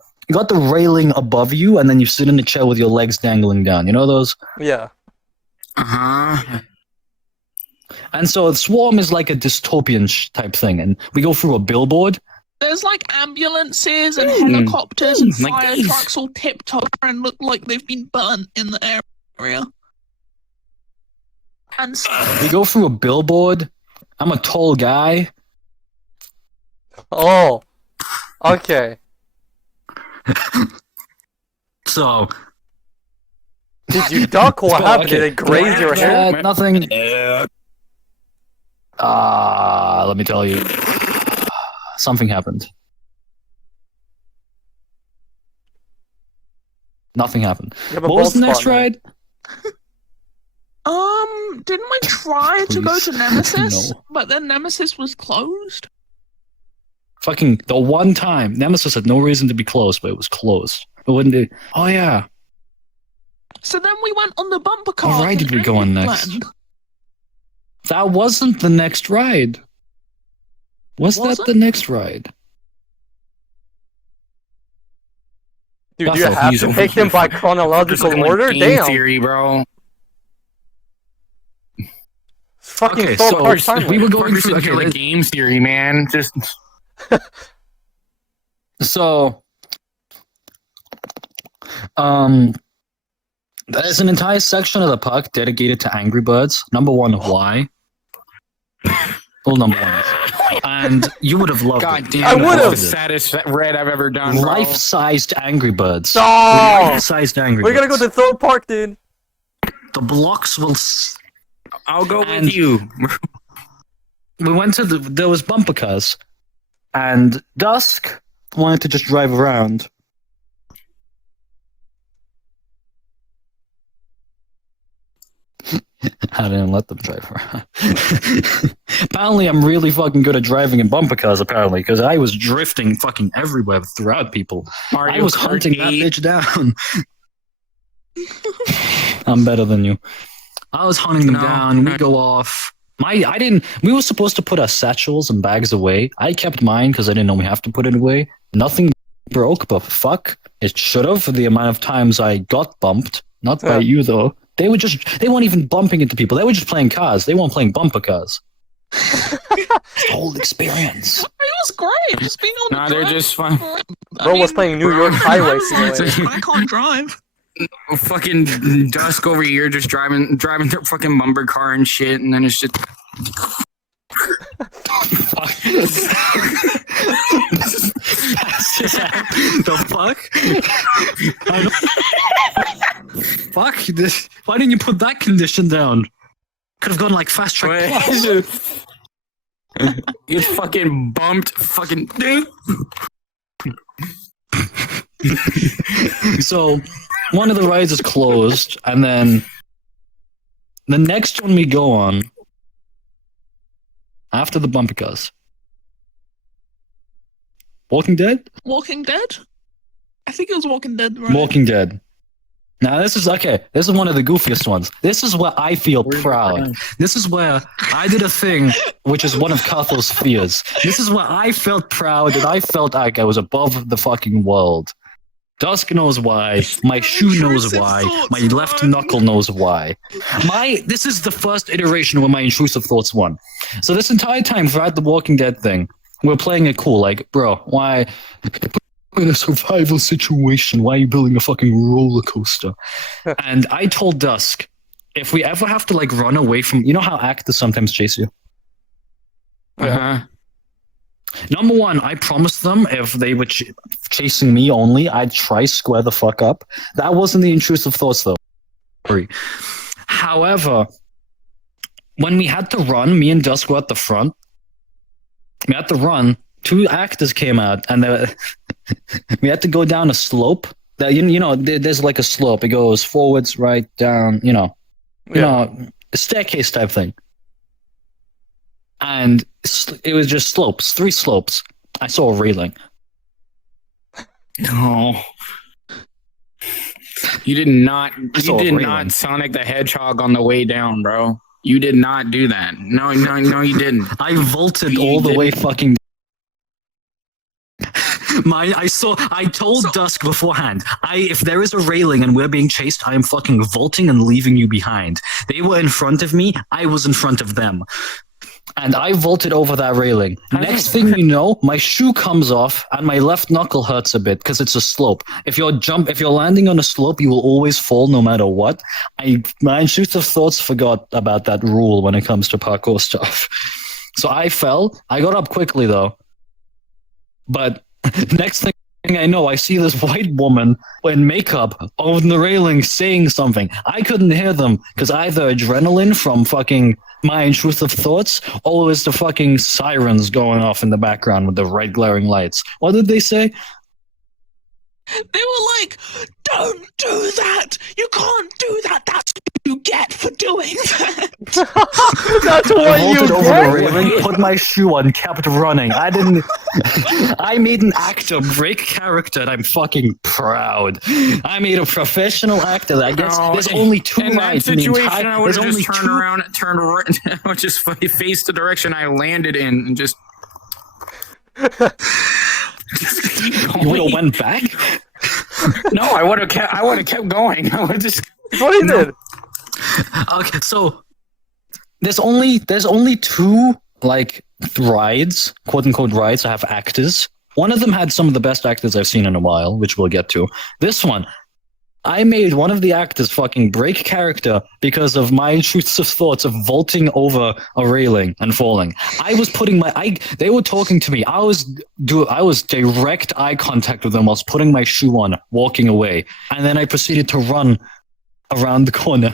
railing above you, and then you sit in the chair with your legs dangling down. You know those? Yeah. Uh-huh. And so Swarm is like a dystopian type thing, and we go through a billboard. There's like ambulances and helicopters and like fire these. trucks all tipped over and look like they've been burnt in the area. And so, We go through a billboard. I'm a tall guy. Oh, okay. So Did you duck? What happened? okay. Did it graze your hair? Nothing. Let me tell you. Something happened. Nothing happened. You have a What was the bald next spot now. ride? didn't we try to go to Please. Nemesis? No. But then Nemesis was closed. Fucking the one time Nemesis had no reason to be closed, but it was closed. It wouldn't do. Oh yeah. So then we went on the bumper car. What ride to did we go on next? Land. That wasn't the next ride. Was that Wasn't? the next ride? Dude, That's you a have huge to pick them by chronological Fucking order? game Damn. theory, bro. Fucking Okay, Thor so Park timeline. we were going Fucking through. Okay, like game theory, man. Just so, there's an entire section of the park dedicated to Angry Birds. Number one, why? Well, number one. And you would have loved God it. damn, I that's would've. the saddest red I've ever done, bro. Life-sized Angry Birds. Oh, Life-sized Angry we're Birds. gonna go to Thor Park, dude. The blocks will... I'll go And- with you. We went to there was bumper cars, and Dusk wanted to just drive around. I didn't let them drive around. Apparently, I'm really fucking good at driving in bumper cars. Apparently, because I was drifting fucking everywhere throughout people. I Mario was Kart hunting that 8. bitch down. I'm better than you. I was hunting them No, down. We no. go off. I didn't. We were supposed to put our satchels and bags away. I kept mine because I didn't know we have to put it away. Nothing broke, but fuck, it should have. For the amount of times I got bumped, not by Yeah. you though. They weren't even bumping into people. They were just playing cars. They weren't playing bumper cars. The whole experience. It was great. Just being on the Nah, they're drive. just fun. Bro was playing New York Highway Simulator. I can't drive. Fucking Dusk over here just driving their fucking lumber car and shit, and then it's just The fuck? Fuck this. Why didn't you put that condition down? Could have gone like fast track. Plus. you fucking bumped fucking So one of the rides is closed, and then the next one we go on after the bumper cars. Walking Dead? Walking Dead? I think it was Walking Dead, right? Walking Dead. Now this is okay. This is one of the goofiest ones. This is where I feel proud. This is where I did a thing which is one of Katho's fears. This is where I felt proud and I felt like I was above the fucking world. Dusk knows why. My shoe knows Intrusive why. thoughts My left won. knuckle knows why. This is the first iteration where my intrusive thoughts won. So this entire time throughout the Walking Dead thing, we're playing it cool. Like, bro, why? In a survival situation, why are you building a fucking roller coaster? And I told Dusk, if we ever have to like run away from, you know how actors sometimes chase you. uh-huh. Number one, I promised them if they were chasing me only, I'd try square the fuck up. That wasn't the intrusive thoughts though. However, when we had to run, me and Dusk were at the front. We had to run. Two actors came out, and we had to go down a slope. That you know, there's like a slope. It goes forwards, right, down. You know, a staircase type thing. And it was just slopes, 3 slopes. I saw a railing. No. You did not. You saw did Raylan. not Sonic the Hedgehog on the way down, bro. You did not do that. No, you didn't. I vaulted You all the way didn't. fucking. I told Dusk beforehand, if there is a railing and we're being chased, I am fucking vaulting and leaving you behind. They were in front of me, I was in front of them. And I vaulted over that railing. Next thing you know, my shoe comes off and my left knuckle hurts a bit because it's a slope. If you're landing on a slope, you will always fall no matter what. My intrusive thoughts forgot about that rule when it comes to parkour stuff. So I fell. I got up quickly though. But next thing I know, I see this white woman in makeup on the railing saying something. I couldn't hear them because either adrenaline from fucking my intrusive thoughts or it was the fucking sirens going off in the background with the red glaring lights. What did they say? They were like, "Don't do that! You can't do that! That's what you get for doing that!" That's what I you vaulted over the get? railing, put my shoe on, kept running. I didn't... I made an actor break character and I'm fucking proud. I made a professional actor. I guess there's only two in that rides in the situation, entire... I would There's have only just turned two... around, turned right, I would just face the direction I landed in, and just. You would have went back? No, I would have kept. I would have kept going. I would have just. What he did? Okay, so there's only two like rides, quote unquote rides that have actors. One of them had some of the best actors I've seen in a while, which we'll get to. This one, I made one of the actors fucking break character because of my intrusive thoughts of vaulting over a railing and falling. I was putting they were talking to me. I was direct eye contact with them whilst putting my shoe on, walking away. And then I proceeded to run around the corner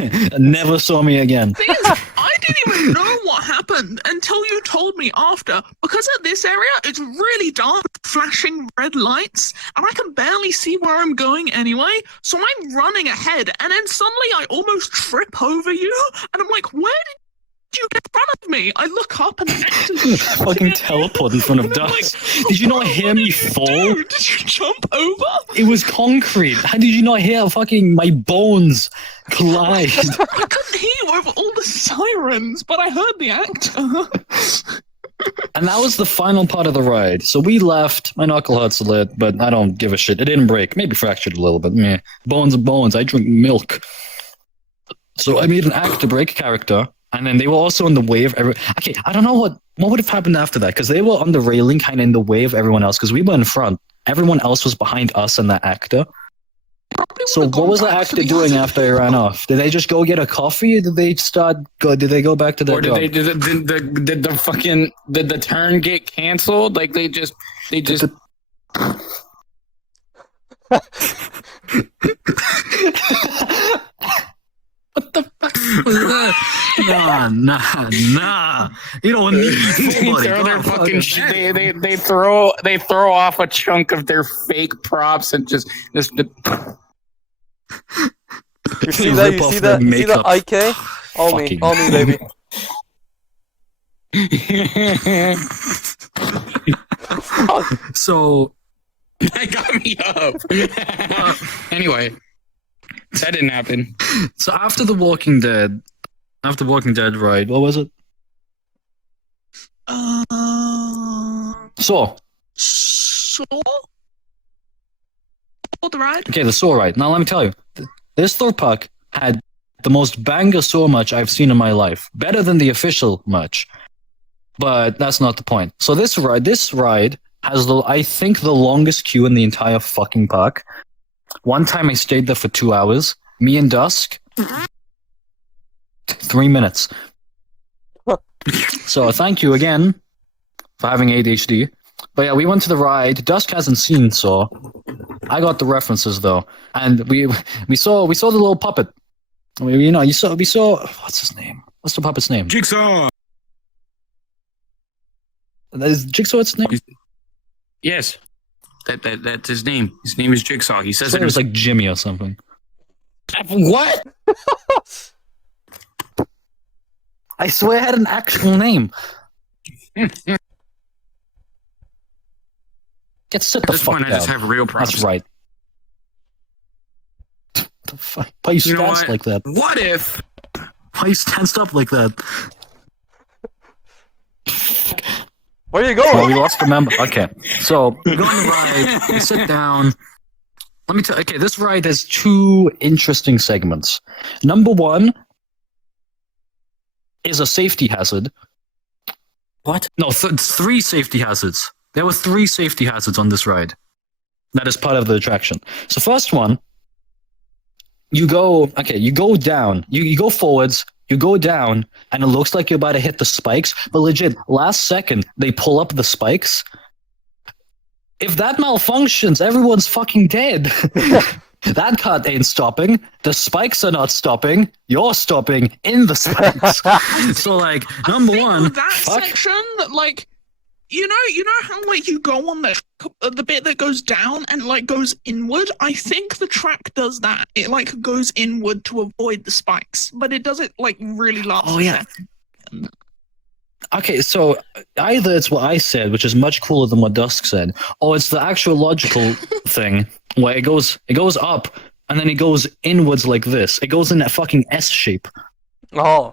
and never saw me again. Thing is, I didn't even know what happened until you told me after, because at this area it's really dark, flashing red lights, and I can barely see where I'm going anyway, so I'm running ahead, and then suddenly I almost trip over you, and I'm like, where did you get in front of me? I look up and Fucking teleport in front of Dust. Did you not hear me fall? Dude, did you jump over? It was concrete. How did you not hear fucking my bones collide? I couldn't hear you over all the sirens, but I heard the actor. And that was the final part of the ride. So we left. My knuckle hurts a little, but I don't give a shit. It didn't break. Maybe fractured a little bit. Meh. Bones are bones. I drink milk. So I made an actor break character. And then they were also in the way of okay, I don't know what would have happened after that, because they were on the railing kind of in the way of everyone else, because we were in front. Everyone else was behind us and that actor. So what was the actor doing after he ran off? Did they just go get a coffee, or did they go back to their job? Did the turn get canceled? Like they just What the fuck was that? Nah. You don't need somebody. they throw off a chunk of their fake props and just You see that? You see that? You see the IK? All me, baby. So that got me up. Anyway, that didn't happen. So after The Walking Dead, right? What was it? Saw. The ride? Okay, the Saw ride. Now let me tell you, this Thor Park had the most banger Saw match I've seen in my life. Better than the official match. But that's not the point. So this ride has I think the longest queue in the entire fucking park. One time I stayed there for 2 hours. Me and Dusk, 3 minutes. So thank you again for having ADHD. But yeah, we went to the ride. Dusk hasn't seen Saw. I got the references though, and we saw the little puppet. We saw what's his name? What's the puppet's name? Jigsaw. Is Jigsaw its name? Yes. That's his name. His name is Jigsaw. He says it was like Jimmy or something. What? I swear it had an actual name. Get sit the At this fuck point, down. I just have real problems. That's right. The fuck? Why you stand like that? What if? Why you stand up like that? Where are you Well, going? we lost a member. Okay, so you go on the ride, you sit down. Let me tell. Okay, this ride has two interesting segments. Number one is a safety hazard. What? No, three safety hazards. There were three safety hazards on this ride. That is part of the attraction. So first one, you go down. You go forwards, you go down, and it looks like you're about to hit the spikes, but legit, last second, they pull up the spikes. If that malfunctions, everyone's fucking dead. That cart ain't stopping. The spikes are not stopping. You're stopping in the spikes. So, like, number one, that section, like, you know how like you go on the bit that goes down and like goes inward. I think the track does that. It like goes inward to avoid the spikes, but it does it like really last. Oh yeah. Okay, so either it's what I said, which is much cooler than what Dusk said, or it's the actual logical thing where it goes up and then it goes inwards like this. It goes in that fucking S shape. Oh.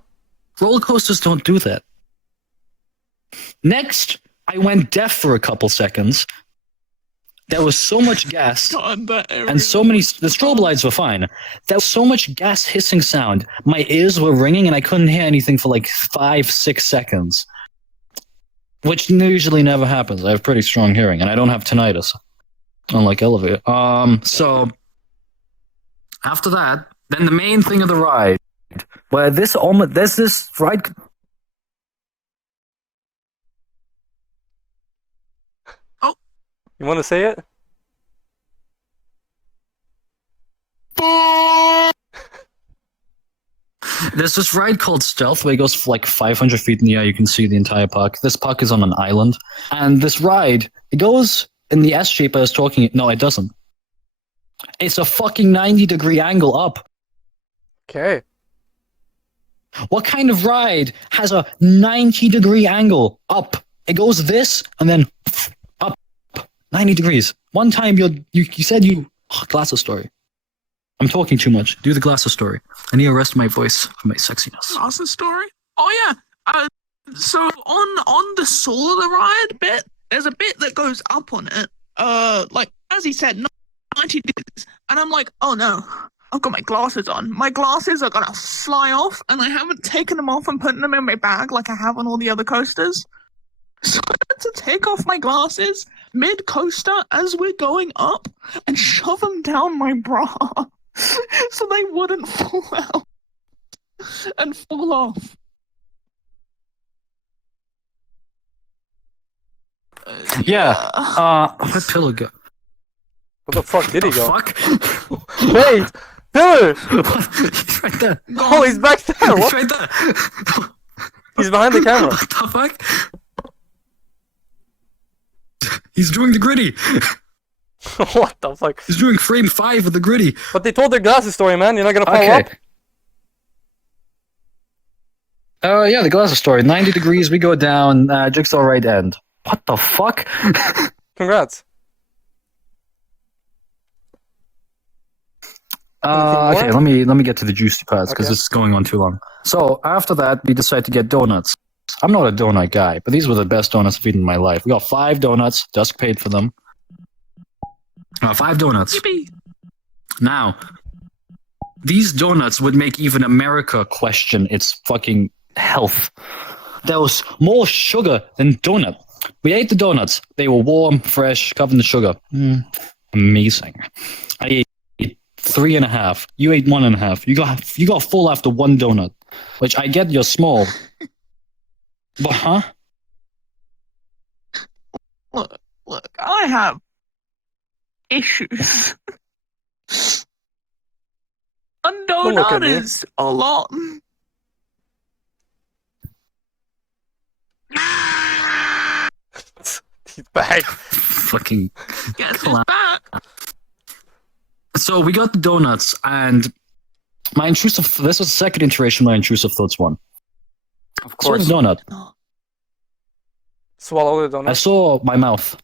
Roller coasters don't do that. Next, I went deaf for a couple seconds. There was so much gas, God, and so many. The strobe lights were fine. There was so much gas hissing sound. My ears were ringing, and I couldn't hear anything for like 5-6 seconds, which usually never happens. I have pretty strong hearing, and I don't have tinnitus, unlike Elevator. So after that, then the main thing of the ride, where there's this ride. You want to say it? There's this ride called Stealth where it goes for like 500 feet in the air. You can see the entire park. This park is on an island. And this ride, it goes in the S shape I was talking. No, it doesn't. It's a fucking 90-degree angle up. Okay. What kind of ride has a 90-degree angle up? It goes this and then up 90 degrees. One time you said glasses story. I'm talking too much. Do the glasses story. I need to rest my voice for my sexiness. Awesome story. Oh yeah. So on the Soar the Ride bit, there's a bit that goes up on it. Like as he said, 90 degrees, and I'm like, oh no, I've got my glasses on. My glasses are gonna fly off, and I haven't taken them off and putting them in my bag like I have on all the other coasters. So I had to take off my glasses mid-coaster as we're going up and shove them down my bra so they wouldn't fall out and fall off. Yeah. Where'd Pillar go? Where the fuck did he go? Fuck? Wait! Pilar! He's right there. Oh, he's back there! He's What? right there. He's behind the camera. What the fuck? He's doing the gritty. What the fuck? He's doing frame 5 of the gritty. But they told their glasses story, man. You're not gonna follow up? Yeah, the glasses story. 90 degrees, we go down, Jigsaw right end. What the fuck? Congrats. Okay, let me get to the juicy parts because Okay. this is going on too long. So after that, we decide to get donuts. I'm not a donut guy, but these were the best donuts I've eaten in my life. We got 5 donuts. Dusk paid for them. 5 donuts. Yippee. Now, these donuts would make even America question its fucking health. There was more sugar than donut. We ate the donuts. They were warm, fresh, covered in sugar. Amazing. I ate 3.5. You ate 1.5. You got full after 1 donut, which I get you're small. But huh? Look, I have issues. A Don't look at donut me. is a lot. He's back. Fucking. Guess Come it's back. So we got the donuts, and my intrusive. This was the second iteration of my intrusive thoughts one. Of Saw the course. donut. Swallow the I donut. saw my mouth.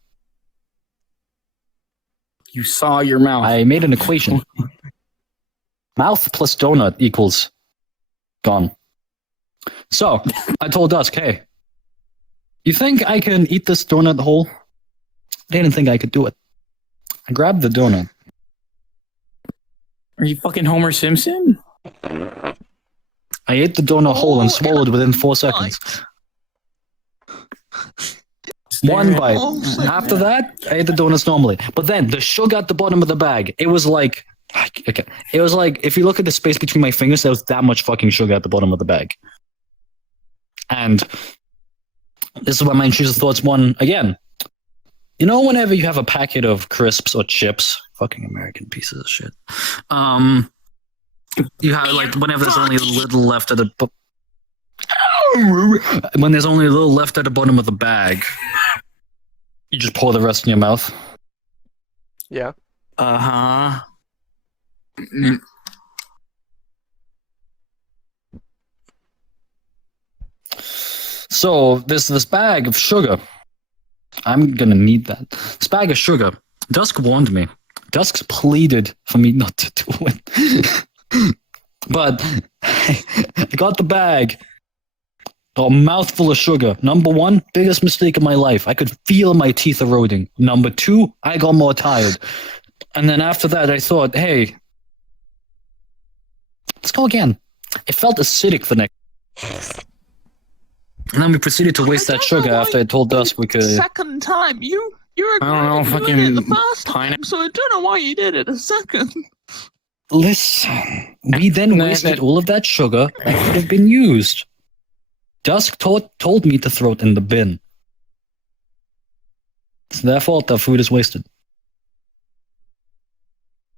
You saw your mouth. I made an equation. Mouth plus donut equals gone. So I told Dusk, hey, You think I can eat this donut whole? I didn't think I could do it. I grabbed the donut. Are you fucking Homer Simpson? I ate the donut whole and swallowed within 4 seconds. One bite. After that, I ate the donuts normally. But then the sugar at the bottom of the bag, it was like, okay, it was like if you look at the space between my fingers, there was that much fucking sugar at the bottom of the bag. And this is where my intrusive thoughts one again. You know, whenever you have a packet of crisps or chips, fucking American pieces of shit. You have like whenever there's only a little left at the when there's only a little left at the bottom of the bag, you just pour the rest in your mouth. Yeah. Uh-huh. So this bag of sugar. I'm gonna need that. This bag of sugar. Dusk warned me. Dusk pleaded for me not to do it. But I got the bag. A mouthful of sugar. Number one, biggest mistake of my life. I could feel my teeth eroding. Number two, I got more tired. And then after that, I thought, hey, let's go again. It felt acidic the next. And then we proceeded to waste that sugar after I told Dusk we could. Second time, you were fucking it the first time, so I don't know why you did it a second. Listen, we then wasted all of that sugar that could have been used. Dusk told me to throw it in the bin. It's their fault that food is wasted.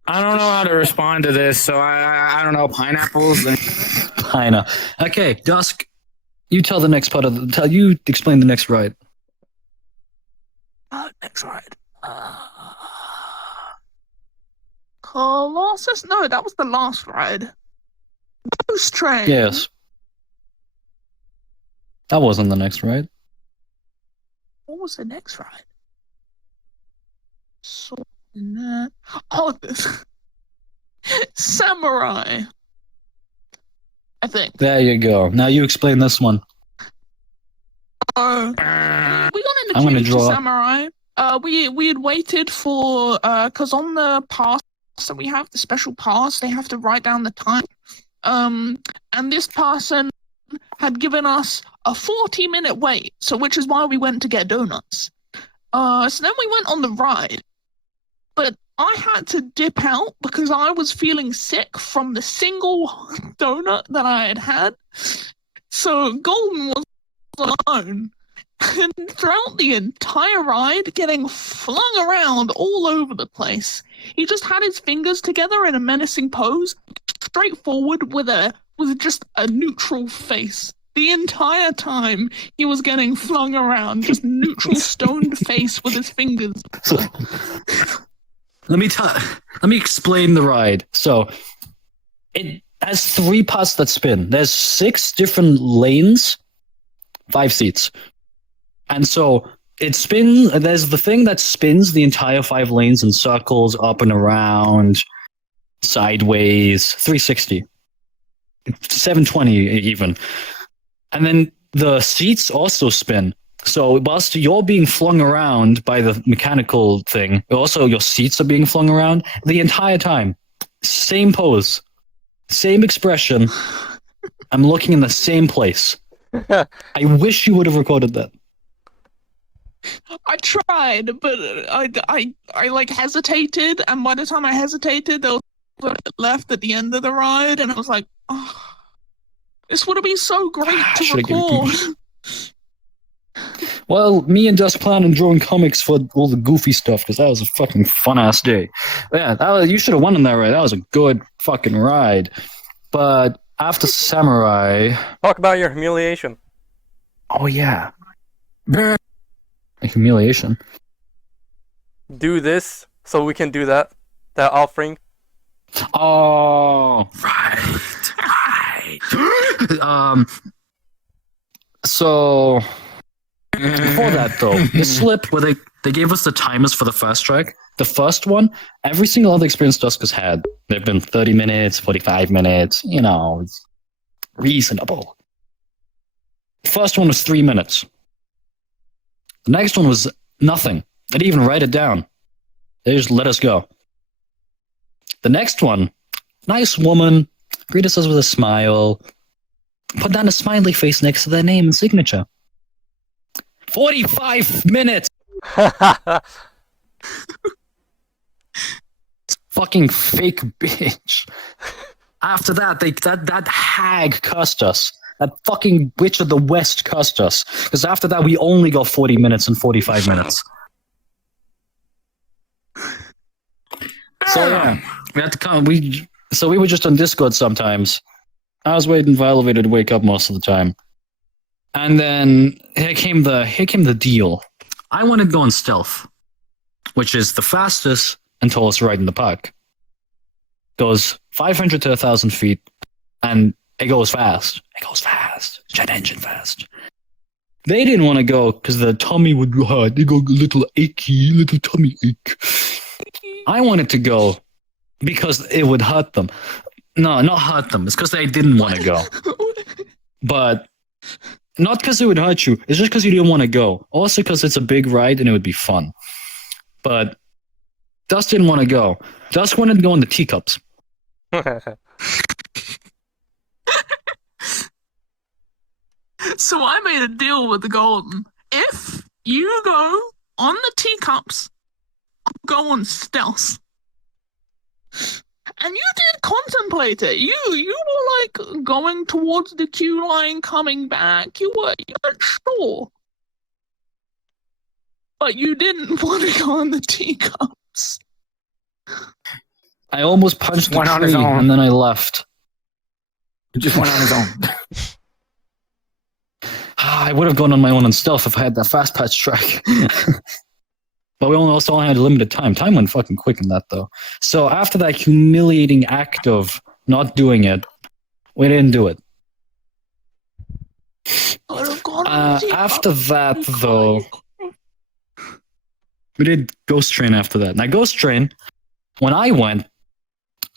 I don't know how to respond to this, so I don't know. Pineapples? Pineapple. Okay, Dusk, you tell the next part of the... You explain the next ride. Next ride. Colossus? No, that was the last ride. Ghost Train. Yes. That wasn't the next ride. What was the next ride? Oh, this Samurai. I think. There you go. Now you explain this one. We got in the queue to Samurai. We had waited for because on the pass that we have, the special pass, they have to write down the time. And this person had given us a 40-minute wait, so which is why we went to get donuts. So then we went on the ride, but I had to dip out because I was feeling sick from the single donut that I had had. So Golden was alone, and throughout the entire ride, getting flung around all over the place. He just had his fingers together in a menacing pose, straight forward with just a neutral face. The entire time he was getting flung around, just neutral stoned face with his fingers. So, let me explain the ride. So it has 3 parts that spin. There's 6 different lanes, 5 seats. And so it spins, there's the thing that spins the entire 5 lanes in circles, up and around, sideways, 360. 720 even. And then the seats also spin. So whilst you're being flung around by the mechanical thing, also your seats are being flung around the entire time. Same pose, same expression. I'm looking in the same place. I wish you would have recorded that. I tried, but I like hesitated, and by the time I hesitated, there was left at the end of the ride, and I was like, oh, this would have been so great to record. Well, me and Dust plan on drawing comics for all the goofy stuff, because that was a fucking fun-ass day. Yeah, you should have won in that ride. That was a good fucking ride. But after Samurai... Talk about your humiliation. Oh, yeah. A humiliation. Do this so we can do that. That offering. Oh, right. So before that though, the slip where they gave us the timers for the fast track. The first one, every single other experience Dusk has had, they've been 30 minutes, 45 minutes, it's reasonable. The first one was 3 minutes. The next one was nothing. They didn't even write it down. They just let us go. The next one, nice woman, greeted us with a smile, put down a smiley face next to their name and signature. 45 minutes! Fucking fake bitch. After that, that hag cussed us. That fucking witch of the West cussed us. Because after that, we only got 40 minutes and 45 minutes. So yeah, we had to come. We were just on Discord sometimes. I was waiting for elevator to wake up most of the time, and then here came the deal. I wanted to go on stealth, which is the fastest and tallest ride in the park. Goes 500 to 1,000 feet, and it goes fast. It goes fast. Jet engine fast. They didn't want to go because the tummy would go hard. They go a little achy, little tummy ache. I wanted to go because it would hurt them. No, not hurt them. It's because they didn't want to go. But not because it would hurt you. It's just because you didn't want to go. Also because it's a big ride and it would be fun. But Dust didn't want to go. Dust wanted to go in the teacups. So I made a deal with the Golden. If you go on the teacups, I'll go on stealth. And you did contemplate it. You were like going towards the queue line, coming back. You weren't sure. But you didn't want to go on the teacups. I almost punched the Went on his tree own. and then I left. He just went on his own. I would have gone on my own on stealth if I had that fast patch track. But we also only had a limited time. Time went fucking quick in that, though. So after that humiliating act of not doing it, we didn't do it. After that, though, we did Ghost Train after that. Now, Ghost Train, when I went,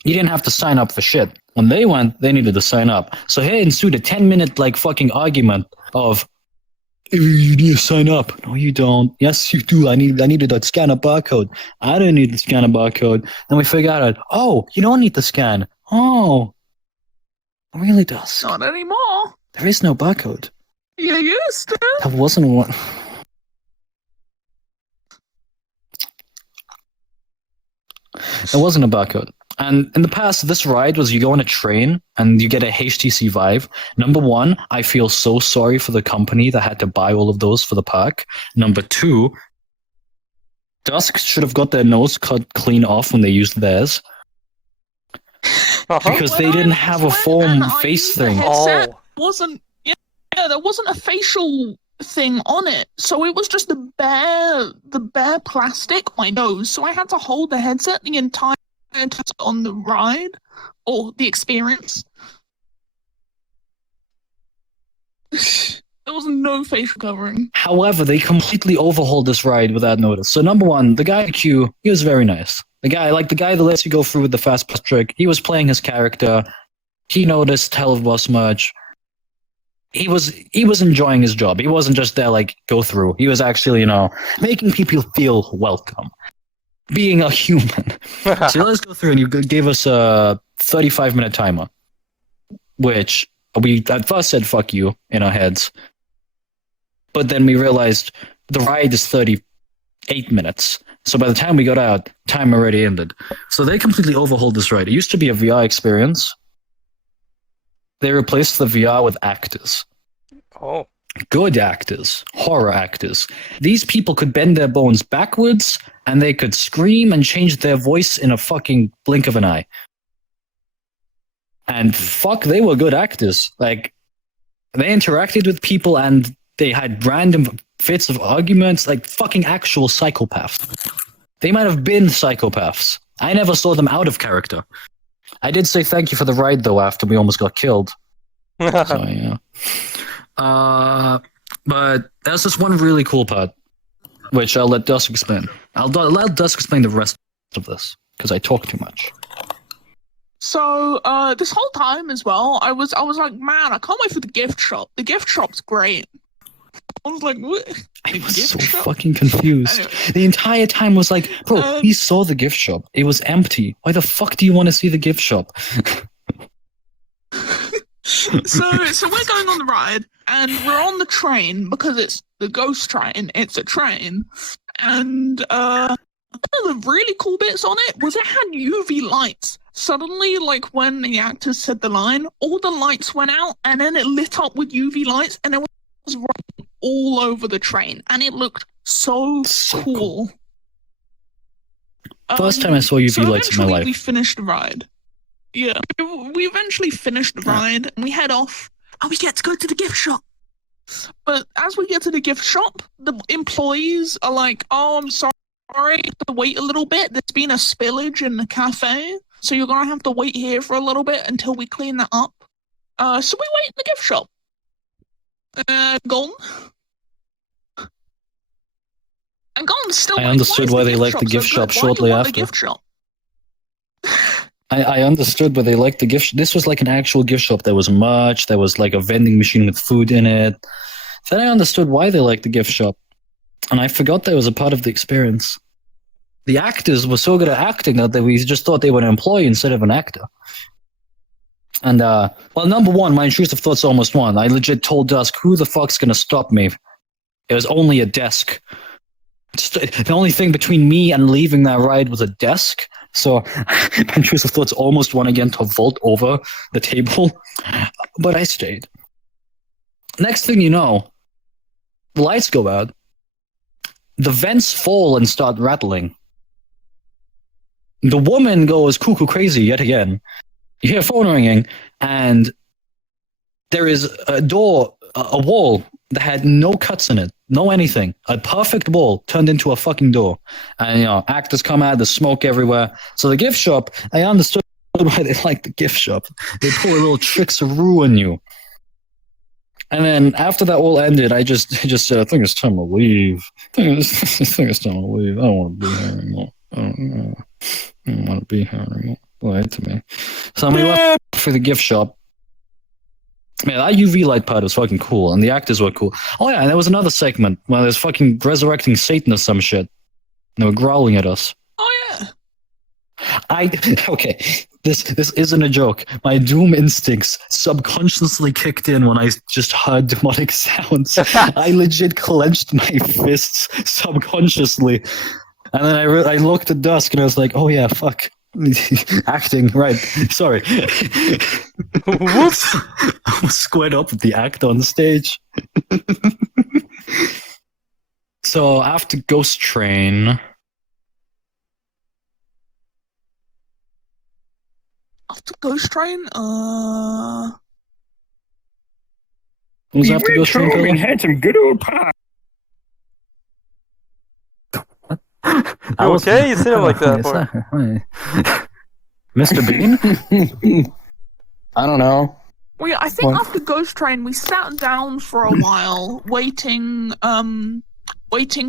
you didn't have to sign up for shit. When they went, they needed to sign up. So here ensued a 10-minute like fucking argument of, you need to sign up. No, you don't. Yes, you do. I needed to scan a barcode. I didn't need to scan a barcode. Then we figured out, oh, you don't need to scan. Oh, really, Dusk? Not anymore. There is no barcode. You used to. That wasn't one. There wasn't a barcode. And in the past, this ride was you go on a train and you get a HTC Vive. Number one, I feel so sorry for the company that had to buy all of those for the park. Number two, Dusk should have got their nose cut clean off when they used theirs. Because they didn't have a foam face thing. There wasn't a facial thing on it, so it was just the bare plastic, my nose. So I had to hold the headset the entire time on the ride or the experience. There was no facial covering. However, they completely overhauled this ride without notice. So number one, the guy in the queue, he was very nice. The guy that lets you go through with the fast pass trick, he was playing his character. He noticed hell of us much. He was enjoying his job. He wasn't just there like go through. He was actually, making people feel welcome. Being a human. So let's go through, and he gave us a 35-minute timer, which we at first said fuck you in our heads. But then we realized the ride is 38 minutes. So by the time we got out, time already ended. So they completely overhauled this ride. It used to be a VR experience. They replaced the VR with actors. Oh. Good actors. Horror actors. These people could bend their bones backwards, and they could scream and change their voice in a fucking blink of an eye. And fuck, they were good actors. Like, they interacted with people and they had random fits of arguments, like fucking actual psychopaths. They might have been psychopaths. I never saw them out of character. I did say thank you for the ride, though, after we almost got killed. So, yeah. But there's this one really cool part, which I'll let Dusk explain. I'll let Dusk explain the rest of this, because I talk too much. So, this whole time as well, I was like, man, I can't wait for the gift shop. The gift shop's great. I was like, what? I was Gift so shop? fucking confused. Anyway. The entire time was like, bro, we saw the gift shop. It was empty. Why the fuck do you want to see the gift shop? So we're going on the ride, and we're on the train because it's the ghost train. It's a train, and one of the really cool bits on it was it had UV lights. Suddenly, like when the actors said the line, all the lights went out, and then it lit up with UV lights, and it was running all over the train, and it looked so cool. First time I saw UV lights in my life. We finished the ride. Yeah, we eventually finised the ride, and we head off, and we get to go to the gift shop. But as we get to the gift shop, the employees are like, "Oh, I'm sorry, to wait a little bit. There's been a spillage in the cafe, so you're gonna have to wait here for a little bit until we clean that up." So we wait in the gift shop. Golden. And Golden's still. I understood why they liked the gift shop shortly after. I understood why they liked the gift. This was like an actual gift shop. There was merch. There was like a vending machine with food in it. Then I understood why they liked the gift shop, and I forgot that was a part of the experience. The actors were so good at acting that we just thought they were an employee instead of an actor. And well, number one, my intrusive thoughts almost won. I legit told Dusk, "Who the fuck's gonna stop me?" It was only a desk. The only thing between me and leaving that ride was a desk. So my intrusive thoughts almost won again to vault over the table, but I stayed. Next thing you know, the lights go out. The vents fall and start rattling. The woman goes cuckoo crazy yet again. You hear a phone ringing, and there is a door, a wall that had no cuts in it, no anything. A perfect wall turned into a fucking door. And, you know, actors come out, there's smoke everywhere. So the gift shop, I understood why they like the gift shop. They pull little tricks to ruin you. And then after that all ended, I just said, I think it's time to leave. I think it's time to leave. I don't want to be here anymore. I don't want to be here anymore. Lied to me. So we left for the gift shop. Man, that UV light part was fucking cool, and the actors were cool. Oh yeah, and there was another segment where there's fucking resurrecting Satan or some shit. And they were growling at us. Oh yeah. Okay, this isn't a joke. My doom instincts subconsciously kicked in when I just heard demonic sounds. I legit clenched my fists subconsciously, and then I looked at Dusk and I was like, oh yeah, fuck. Acting, right. Sorry. Whoops. I was squared up with the actor on the stage. So after Ghost Train... After Ghost Train, What was after Ghost Train, Pilar? and had some good old pie. You okay? You sound like that. Mr. Bean? I don't know. I think after Ghost Train, we sat down for a while, waiting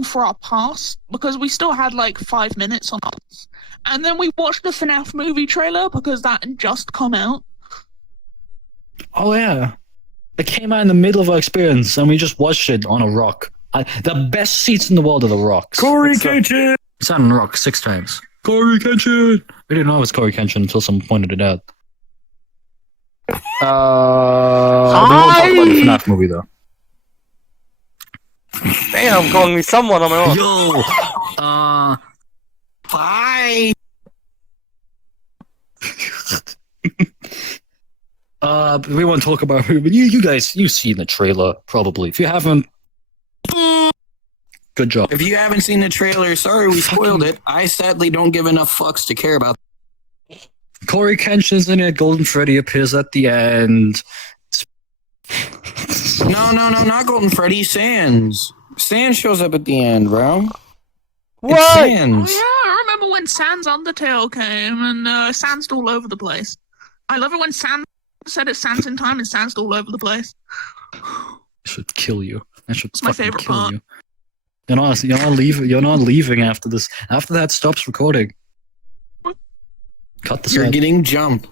for our pass, because we still had like 5 minutes on us. And then we watched the FNAF movie trailer, because that had just come out. Oh yeah. It came out in the middle of our experience, and we just watched it on a rock. The best seats in the world are the rocks. Corey Kenshin! It's on a rock 6 times. Corey Kenshin! We didn't know it was Corey Kenshin until someone pointed it out. We won't talk about the FNAF movie, though. Damn, calling me someone on my own. Yo! Bye! We won't talk about it, but you guys, you've seen the trailer, probably. If you haven't, good job. If you haven't seen the trailer, sorry we spoiled it. I sadly don't give enough fucks to care about. Corey Kenshin's in it, Golden Freddy appears at the end. No, not Golden Freddy, Sans. Sans shows up at the end, bro. What? It's Sans. Oh yeah, I remember when Sans Undertale came, and Sans all over the place. I love it when Sans said it's Sans in time and Sans all over the place. I should kill you. I should It's my fucking favorite kill part. you. You're not leaving after this. After that stops recording. Cut this You're out. getting jumped.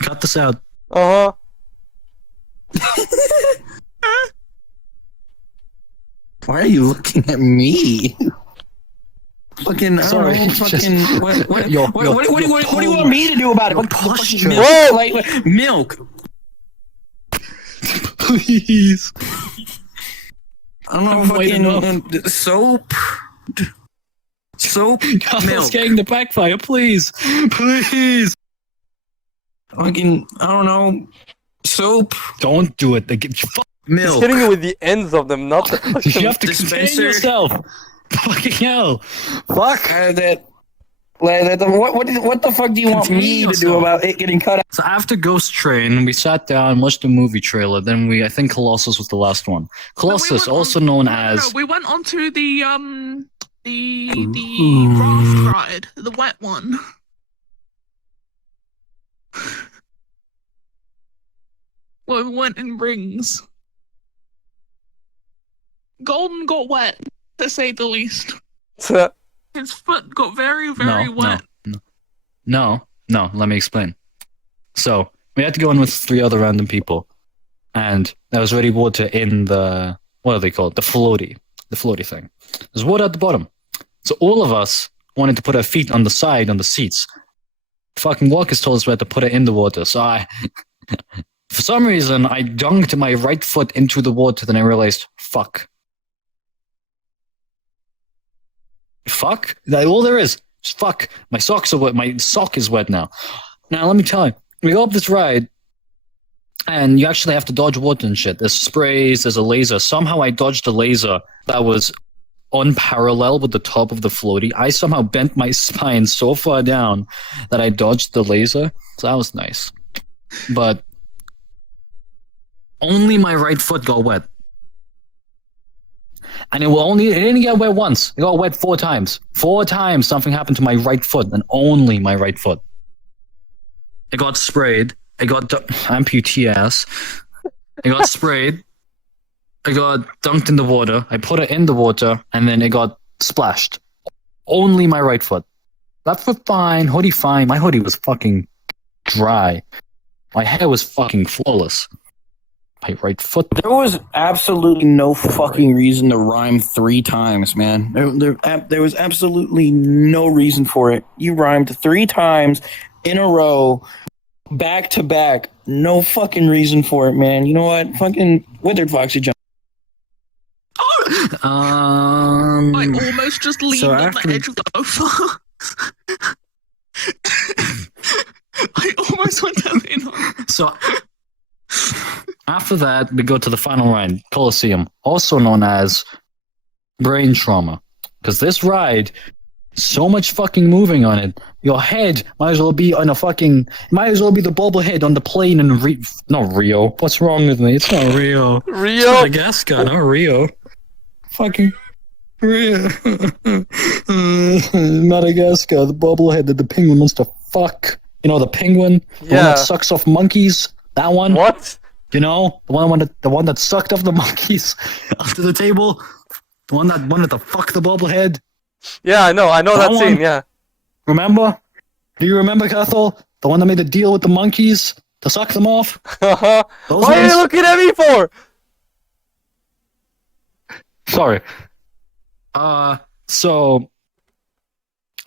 Cut this out. Uh-huh. Why are you looking at me? Fucking, Sorry, I don't know, it's fucking, just- what do your you want me to do about it? your What the fuck? posture. Milk? Whoa! Like, milk. Please. I don't know, I'm waiting fucking soap. Soap, Carlos milk. getting the backfire, please. Please. Fucking, I don't know, soap, Don't do it. Fuck. He's milk. hitting you with the ends of them, not the You fucking... have to contain Dispenser. yourself. Fucking hell. Fuck. What the fuck do you want Contain me to do yourself. about it getting cut out? So after Ghost Train, we sat down, watched the movie trailer. Then I think Colossus was the last one. Colossus, went on- also known as. No, we went on to the Ooh. raft ride, the wet one. Well, we went in rings. Golden got wet, to say the least. His foot got very, very wet. No. Let me explain. So we had to go in with 3 other random people, and there was already water in the what are they called? The floaty thing. There's water at the bottom. So all of us wanted to put our feet on the side on the seats. Fucking Walkers told us we had to put it in the water. So for some reason, I dunked my right foot into the water. Then I realized, fuck. All there is. Just fuck. My socks are wet. My sock is wet now. Now, let me tell you. We go up this ride, and you actually have to dodge water and shit. There's sprays, there's a laser. Somehow I dodged a laser that was unparalleled with the top of the floaty. I somehow bent my spine so far down that I dodged the laser. So that was nice. But only my right foot got wet. And it didn't get wet once. It got wet 4 times. 4 times something happened to my right foot, and only my right foot. It got sprayed. It got amputee ass. It got sprayed. It got dunked in the water. I put it in the water, and then it got splashed. Only my right foot. Left foot fine, hoodie fine. My hoodie was fucking dry. My hair was fucking flawless. My right foot. There was absolutely no fucking reason to rhyme 3 times, man. There was absolutely no reason for it. You rhymed 3 times in a row, back to back. No fucking reason for it, man. You know what? Fucking Withered Foxy jump. I almost just leaned so on after- the edge of the sofa. I almost went down in on. So after that, we go to the final ride, Colosseum, also known as brain trauma. Because this ride, so much fucking moving on it. Your head might as well be on might as well be the bobblehead on the plane in not Rio. What's wrong with me? It's not Rio. Rio! Madagascar, not Rio. Fucking Rio. Madagascar, the bobblehead that the penguin wants to fuck. You know, the penguin? The one Yeah. that sucks off monkeys? That one? What? You know? The one that sucked off the monkeys after the table? The one that wanted to fuck the bobblehead? Yeah, I know that That scene, one? yeah. Remember? Do you remember, Cathal? The one that made a deal with the monkeys to suck them off? Those What are you ones? looking at me for? Sorry. So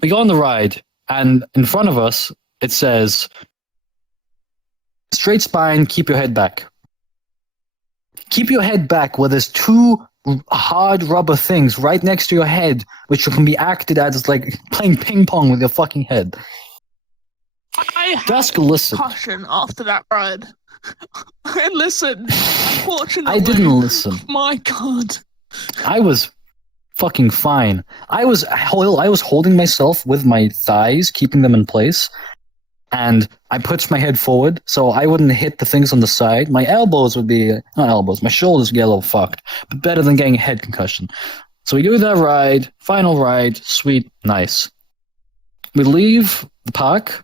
we go on the ride, and in front of us it says, "Straight spine, keep your head back." Keep your head back. Where there's 2 hard rubber things right next to your head, which can be acted as like playing ping pong with your fucking head. I had Just listen. concussion after that ride. I listened. Unfortunately, I didn't listen. My God. I was fucking fine. I was holding myself with my thighs, keeping them in place, and I pushed my head forward so I wouldn't hit the things on the side. My elbows would be not elbows. My shoulders would get a little fucked, but better than getting a head concussion. So we do that ride, final ride, sweet, nice. We leave the park.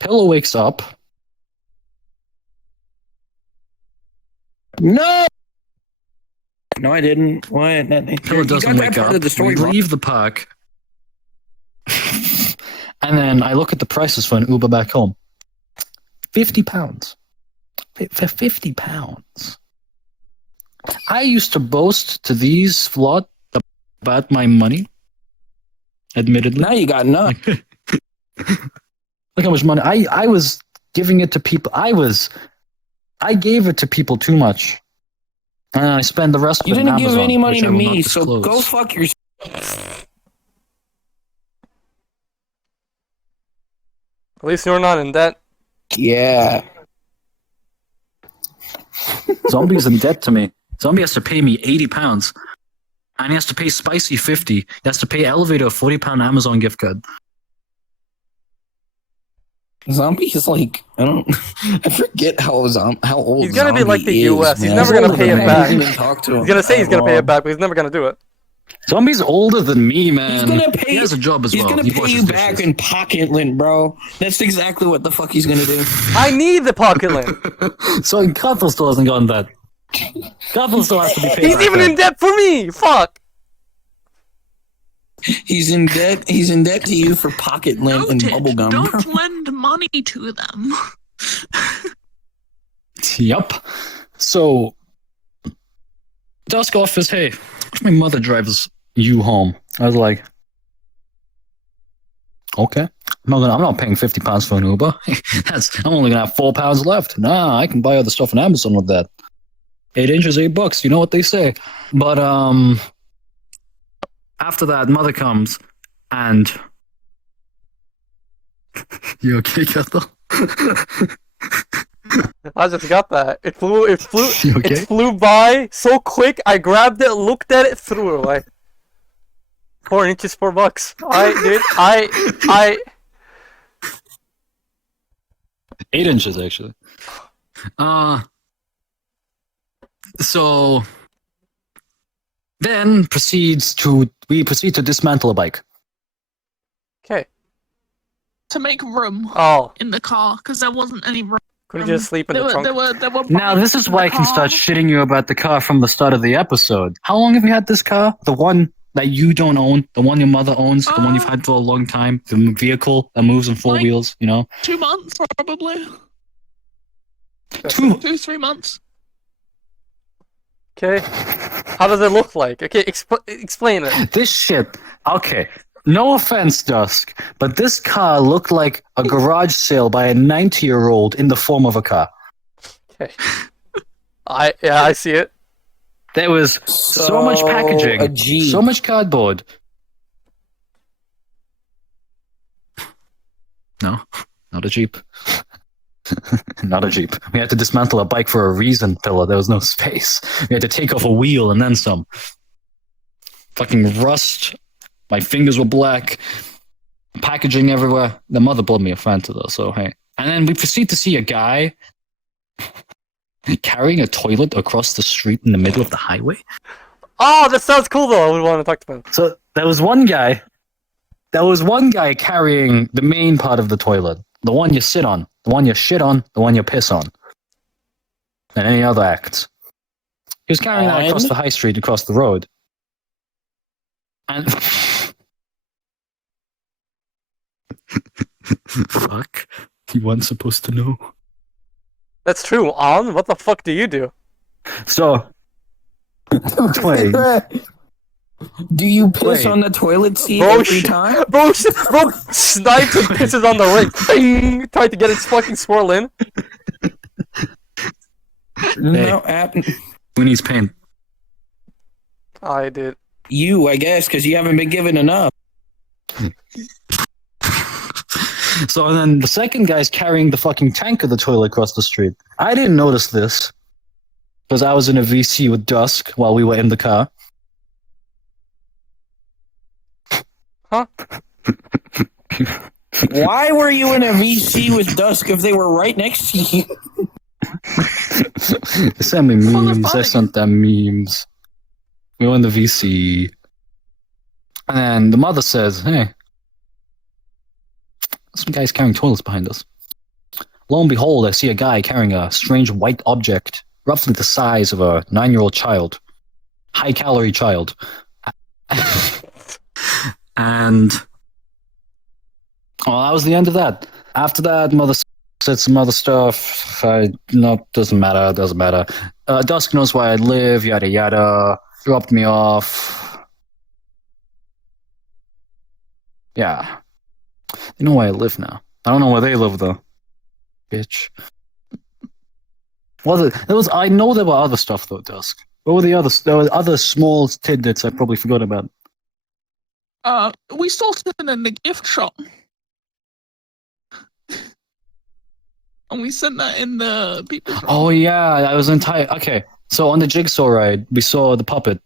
Pillow wakes up. No! No, I didn't. What? Pillow doesn't wake up. We leave the park. And then I look at the prices for an Uber back home. £50. For £50. I used to boast to these lot about my money. Admittedly. Now you got none. Look how much money I was giving it to people. I gave it to people too much. And I spend the rest of You it on didn't give Amazon, any money which I to will me, not so disclose. go fuck yourself. At least you're not in debt. Yeah. Zombie's in debt to me. Zombie has to pay me £80. And he has to pay Spicy 50. He has to pay Elevator a £40 Amazon gift card. Zombie is like, I forget how old He's gonna be Zombie like the is, US. He's man. never gonna older pay than it me. back. I didn't even talk to him. He's gonna say he's gonna pay at it back, but he's never gonna do it. Zombie's older than me, man. He's gonna pay. He has a job as he's well. He's He gonna pay washes you back dishes. in pocket lint, bro. That's exactly what the fuck he's gonna do. I need the pocket lint. So Carthel still hasn't gotten that. Carthel still has to be paid He's back even then. in debt for me. Fuck. He's in debt. He's in debt to you for pocket lint and Noted, bubblegum. don't lend money to them. Yup. So, Dusk offers, hey, if my mother drives you home, I was like, okay. I'm not paying £50 for an Uber. I'm only gonna have £4 left. Nah, I can buy other stuff on Amazon with that. 8 inches, $8. You know what they say. But after that, mother comes and you okay, Carthel? I just got that. It flew. You okay? It flew by so quick. I grabbed it, looked at it, threw it away. 4 inches, $4. I 8 inches, actually. So then we proceed to dismantle a bike. Okay. To make room Oh, in the car, because there wasn't any room. couldn't you just sleep in the trunk? There were Now, this is why I can start shitting you about the car from the start of the episode. How long have you had this car? The one that you don't own, the one your mother owns, the one you've had for a long time, the vehicle that moves on 4 Like- wheels, you know? 2 months, probably. 2-3 months. Okay. How does it look like? Okay, explain it. This shit, okay. No offense, Dusk, but this car looked like a garage sale by a 90-year-old in the form of a car. Okay. I see it. There was so much a packaging, Jeep. so much cardboard. No, not a Jeep. Not a Jeep. We had to dismantle a bike for a reason, Pilar. There was no space. We had to take off a wheel and then some. Fucking rust. My fingers were black. Packaging everywhere. The mother bought me a Fanta though, so hey. And then we proceed to see a guy carrying a toilet across the street in the middle of the highway. Oh, that sounds cool though. I would want to talk to him. So there was one guy carrying the main part of the toilet. The one you sit on, the one you shit on, the one you piss on. And any other acts. He was carrying that across the high street, across the road. And fuck. You weren't supposed to know. That's true. On? What the fuck do you do? So wait. Do you piss Wait. on the toilet seat Bro, every time? Bro snipes and pisses on the ring. Bing! Tried to get its fucking swirl in. No, Who needs paint? I did. you, I guess, because you haven't been given enough. So then the second guy's carrying the fucking tank of the toilet across the street. I didn't notice this because I was in a VC with Dusk while we were in the car. Huh? Why were you in a VC with Dusk if they were right next to you? They sent me memes. I funny. sent them memes. We were in the VC. And then the mother says, hey, some guy's carrying toilets behind us. Lo and behold, I see a guy carrying a strange white object, roughly the size of a 9-year-old child. High-calorie child. And... well, that was the end of that. After that, mother said some other stuff. No, doesn't matter. Dusk knows where I live, yada yada. Dropped me off. Yeah. They know where I live now. I don't know where they live though. Bitch. I know there were other stuff though, Dusk. What were the others? There were other small tidbits I probably forgot about. We sorted it in the gift shop. And we sent that in the people's room. Oh yeah, I was entire. Okay, so on the jigsaw ride, we saw the puppet.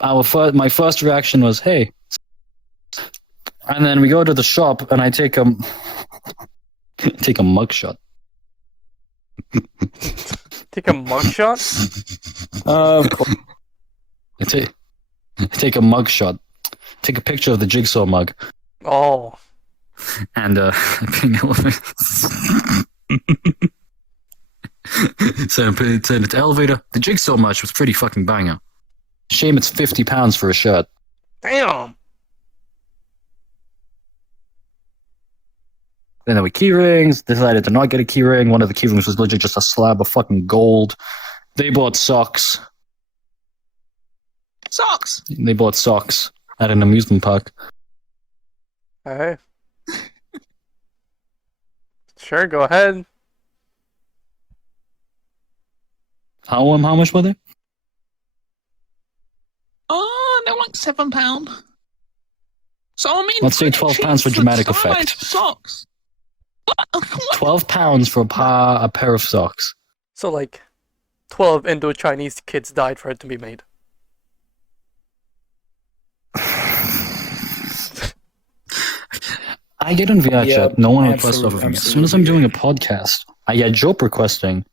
My first reaction was, "Hey," and then we go to the shop, and I take a mugshot. Take a mugshot? I take a mugshot. Take a picture of the jigsaw mug. Oh. And send it to the elevator. The jigsaw match was pretty fucking banger. Shame it's £50 for a shirt. Damn. Then there were key rings. Decided to not get a key ring. One of the key rings was legit just a slab of fucking gold. They bought socks. Socks. They bought socks at an amusement park. Hey. Sure, go ahead. How much were they? They're like £7. So I mean, Let's say £12 for dramatic effect. Socks. £12 for a pair of socks. So like 12 Indo-Chinese kids died for it to be made. I get in VR chat, no one requests absolutely, over me. As soon as I'm doing a podcast, I get Jope requesting,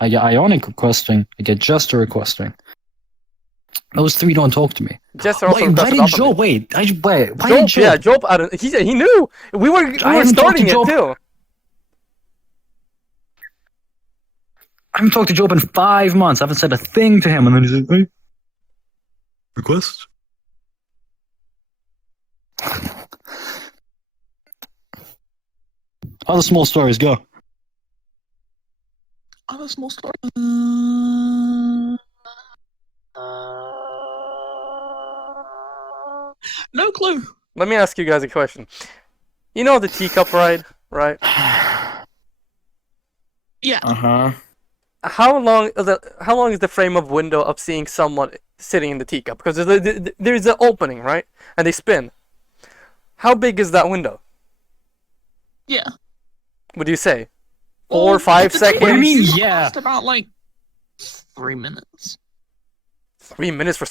I get Ionic requesting, I get Jester requesting. Those three don't talk to me. Jester also Wait, why requested did off of Jope? me. Why Jope, did Jope? yeah, Jope. He knew. We were haven't talked starting to it Jope. too. I haven't talked to Jope in 5 months. I haven't said a thing to him, and then he's like, "Hey, request." Other small stories, go. Other small story. No clue. Let me ask you guys a question. You know the teacup ride, right? Yeah. Uh-huh. How long is the frame of window of seeing someone sitting in the teacup? Because there's an opening, right? And they spin. How big is that window? Yeah. What do you say? 4 or 5 seconds? What do you mean, It yeah? lasts about like 3 minutes. 3 minutes to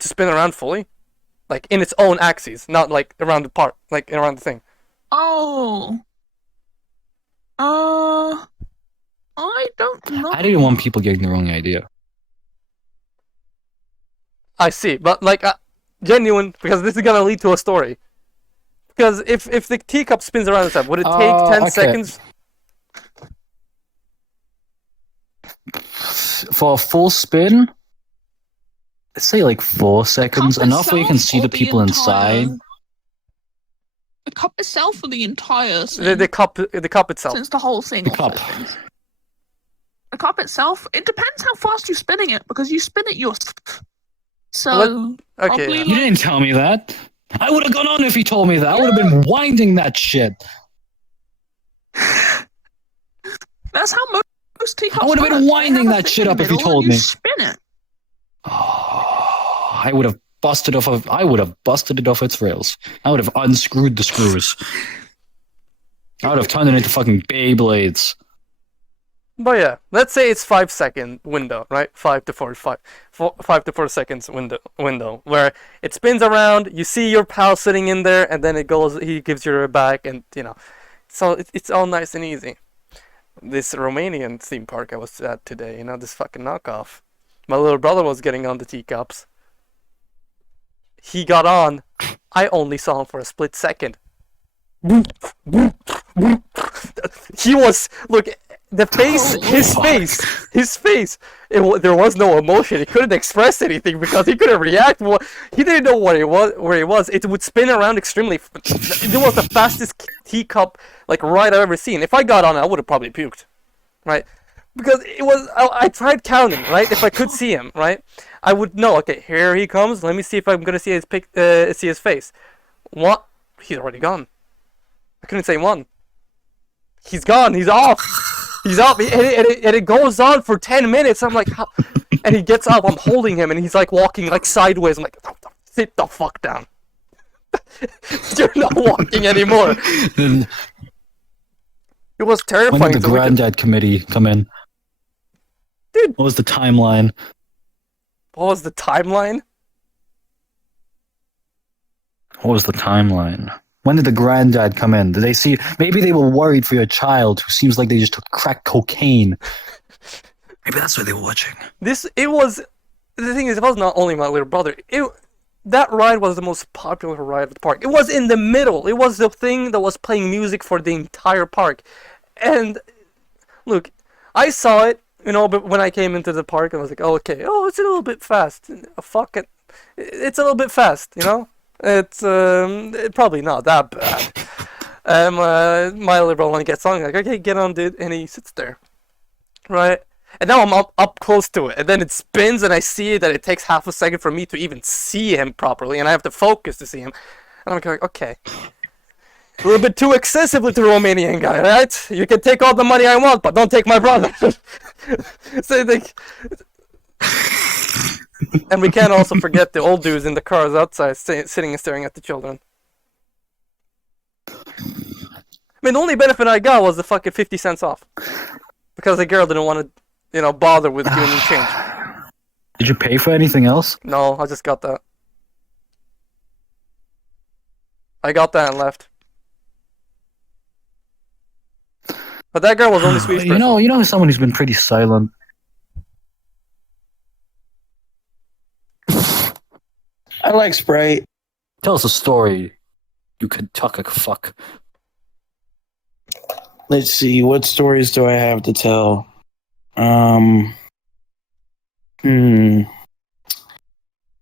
spin around fully? Like in its own axis, not like around the part, like around the thing. Oh. I don't know. I didn't want people getting the wrong idea. I see, but like genuine, because this is gonna lead to a story. Because if the teacup spins around itself, would it take 10 okay. seconds? For a full spin, let's say like 4 seconds. Cup Enough where you can itself see or the people inside. The cup itself or the entire The cup itself. since the whole thing. The also cup. spins. The cup itself, it depends how fast you're spinning it, because you spin it yourself. So, Okay, probably yeah. You didn't tell me that. I would have gone on if he told me that. I would have been winding that shit. that's how most teacups I would have been work. They winding have a that thing shit in up the if you middle told and me. You spin it. Oh, I would have busted it off its rails. I would have unscrewed the screws. I would have turned it into fucking Beyblades. But yeah, let's say it's 5-second window, right? 5 to 4 seconds window where it spins around. You see your pal sitting in there, and then it goes. He gives you it back, and so it's all nice and easy. This Romanian theme park I was at today, this fucking knockoff. My little brother was getting on the teacups. He got on. I only saw him for a split second. He was The face, his face. There was no emotion. He couldn't express anything because he couldn't react. He didn't know where he was. It would spin around extremely. It was the fastest teacup like ride I've ever seen. If I got on it, I would have probably puked, right? Because it was. I tried counting, right? If I could see him, right, I would know. Okay, here he comes. Let me see if I'm gonna see his face. What? He's already gone. I couldn't say one. He's gone. He's off. He's up, and it goes on for 10 minutes. I'm like, how? And he gets up. I'm holding him, and he's like walking like sideways. I'm like, sit the fuck down. You're not walking anymore. It was terrifying. When did the granddad committee come in? Dude, what was the timeline? What was the timeline? What was the timeline? When did the granddad come in? Did they see? Maybe they were worried for your child who seems like they just took crack cocaine. Maybe that's why they were watching. The thing is, it was not only my little brother. That ride was the most popular ride of the park. It was in the middle. It was the thing that was playing music for the entire park. And look, I saw it, but when I came into the park, I was like, oh, okay, it's a little bit fast. Fuck it. It's a little bit fast, It's probably not that bad. My little brother gets on, like, okay, get on, dude, and he sits there, right? And now I'm up close to it, and then it spins, and I see that it takes half a second for me to even see him properly, and I have to focus to see him. And I'm like, okay, a little bit too excessive with the Romanian guy, right? You can take all the money I want, but don't take my brother. So and we can't also forget the old dudes in the cars outside sitting and staring at the children. I mean, the only benefit I got was the fucking 50 cents off. Because the girl didn't want to, bother with giving me change. Did you pay for anything else? No, I just got that. I got that and left. But that girl was only Swedish. You know someone who's been pretty silent. I like Sprite. Tell us a story. You could talk a fuck. Let's see, what stories do I have to tell?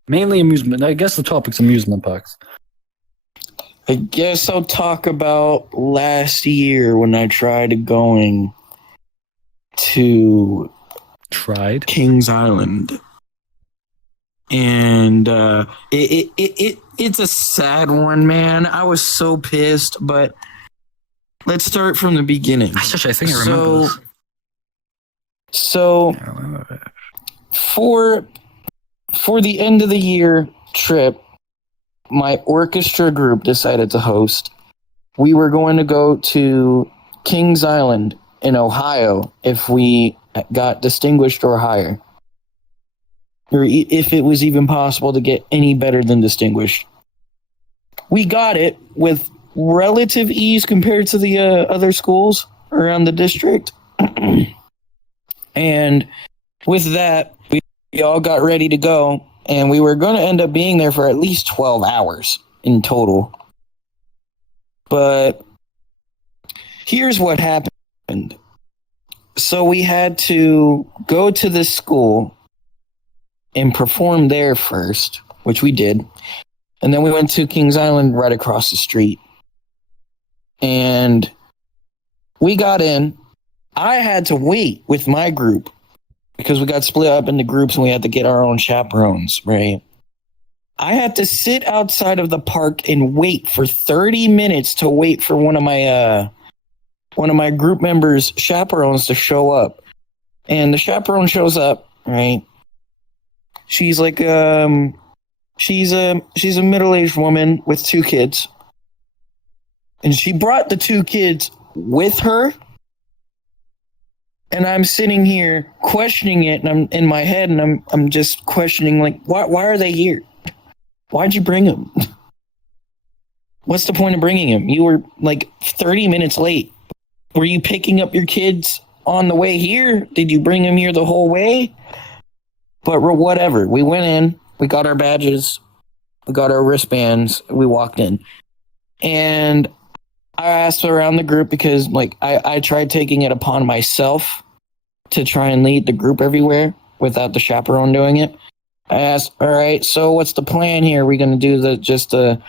Mainly amusement. I guess the topic's amusement parks. I guess I'll talk about last year when I tried going to Kings Island. And it's a sad one, man. I was so pissed, but let's start from the beginning. I think I remember this. So for the end of the year trip, my orchestra group decided to host. We were going to go to Kings Island in Ohio if we got distinguished or higher. Or if it was even possible to get any better than distinguished. We got it with relative ease compared to the other schools around the district. And with that, we all got ready to go, and we were going to end up being there for at least 12 hours in total. But here's what happened. So we had to go to this school and perform there first, which we did. And then we went to Kings Island right across the street. And we got in. I had to wait with my group because we got split up into groups and we had to get our own chaperones, right? I had to sit outside of the park and wait for 30 minutes to wait for one of my group members' chaperones to show up. And the chaperone shows up, right? She's like she's a middle-aged woman with 2 kids. And she brought the 2 kids with her. And I'm sitting here questioning it, and I'm in my head, and I'm just questioning, like, why are they here? Why'd you bring them? What's the point of bringing them? You were like 30 minutes late. Were you picking up your kids on the way here? Did you bring them here the whole way? But whatever. We went in, we got our badges, we got our wristbands, we walked in. And I asked around the group because like I tried taking it upon myself to try and lead the group everywhere without the chaperone doing it. I asked, all right, so what's the plan here? Are we going to do the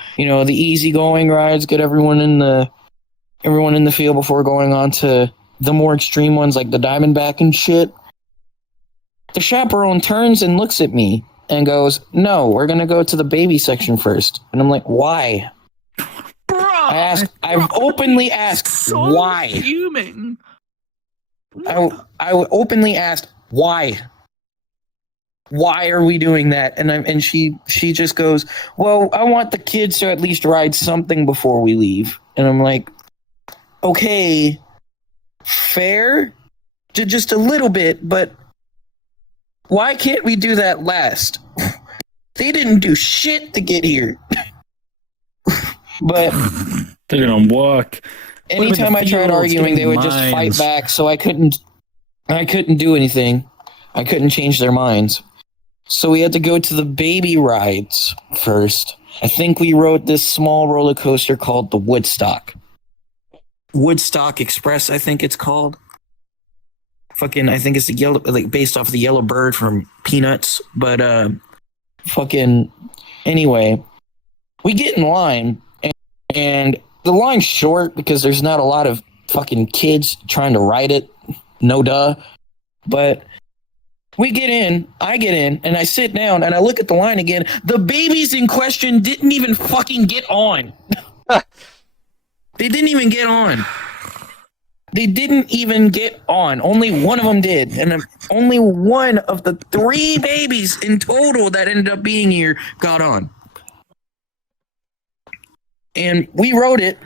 easygoing rides, get everyone in the field before going on to the more extreme ones like the Diamondback and shit? The chaperone turns and looks at me and goes, no, we're going to go to the baby section first. And I'm like, why? I openly asked so why. Fuming. I openly asked why. Why are we doing that? And she just goes, well, I want the kids to at least ride something before we leave. And I'm like, okay, fair, just a little bit, but why can't we do that last? They didn't do shit to get here. But they're gonna walk. Anytime I tried arguing, they would just fight back. So I couldn't do anything. I couldn't change their minds. So we had to go to the baby rides first. I think we rode this small roller coaster called the Woodstock Express. I think it's called. I think it's the yellow, like based off the yellow bird from Peanuts. But anyway, we get in line. And the line's short because there's not a lot of fucking kids trying to ride it. No duh. But I get in, and I sit down, and I look at the line again. The babies in question didn't even fucking get on. They didn't even get on. Only one of them did. And only one of the 3 babies in total that ended up being here got on. And we rode it.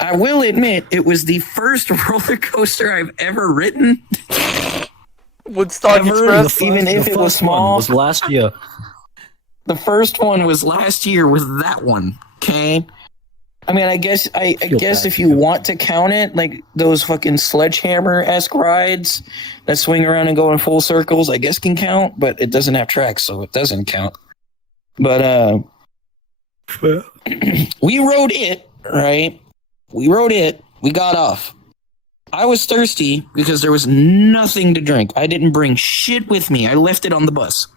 I will admit, it was the first roller coaster I've ever ridden. Woodstock Express? Even if it was small. Was last year. The first one was last year with that one, okay? I mean, I guess if you want to count it, like those fucking sledgehammer-esque rides that swing around and go in full circles, I guess can count, but it doesn't have tracks, so it doesn't count. But, we rode it, right? We got off. I was thirsty because there was nothing to drink. I didn't bring shit with me. I left it on the bus.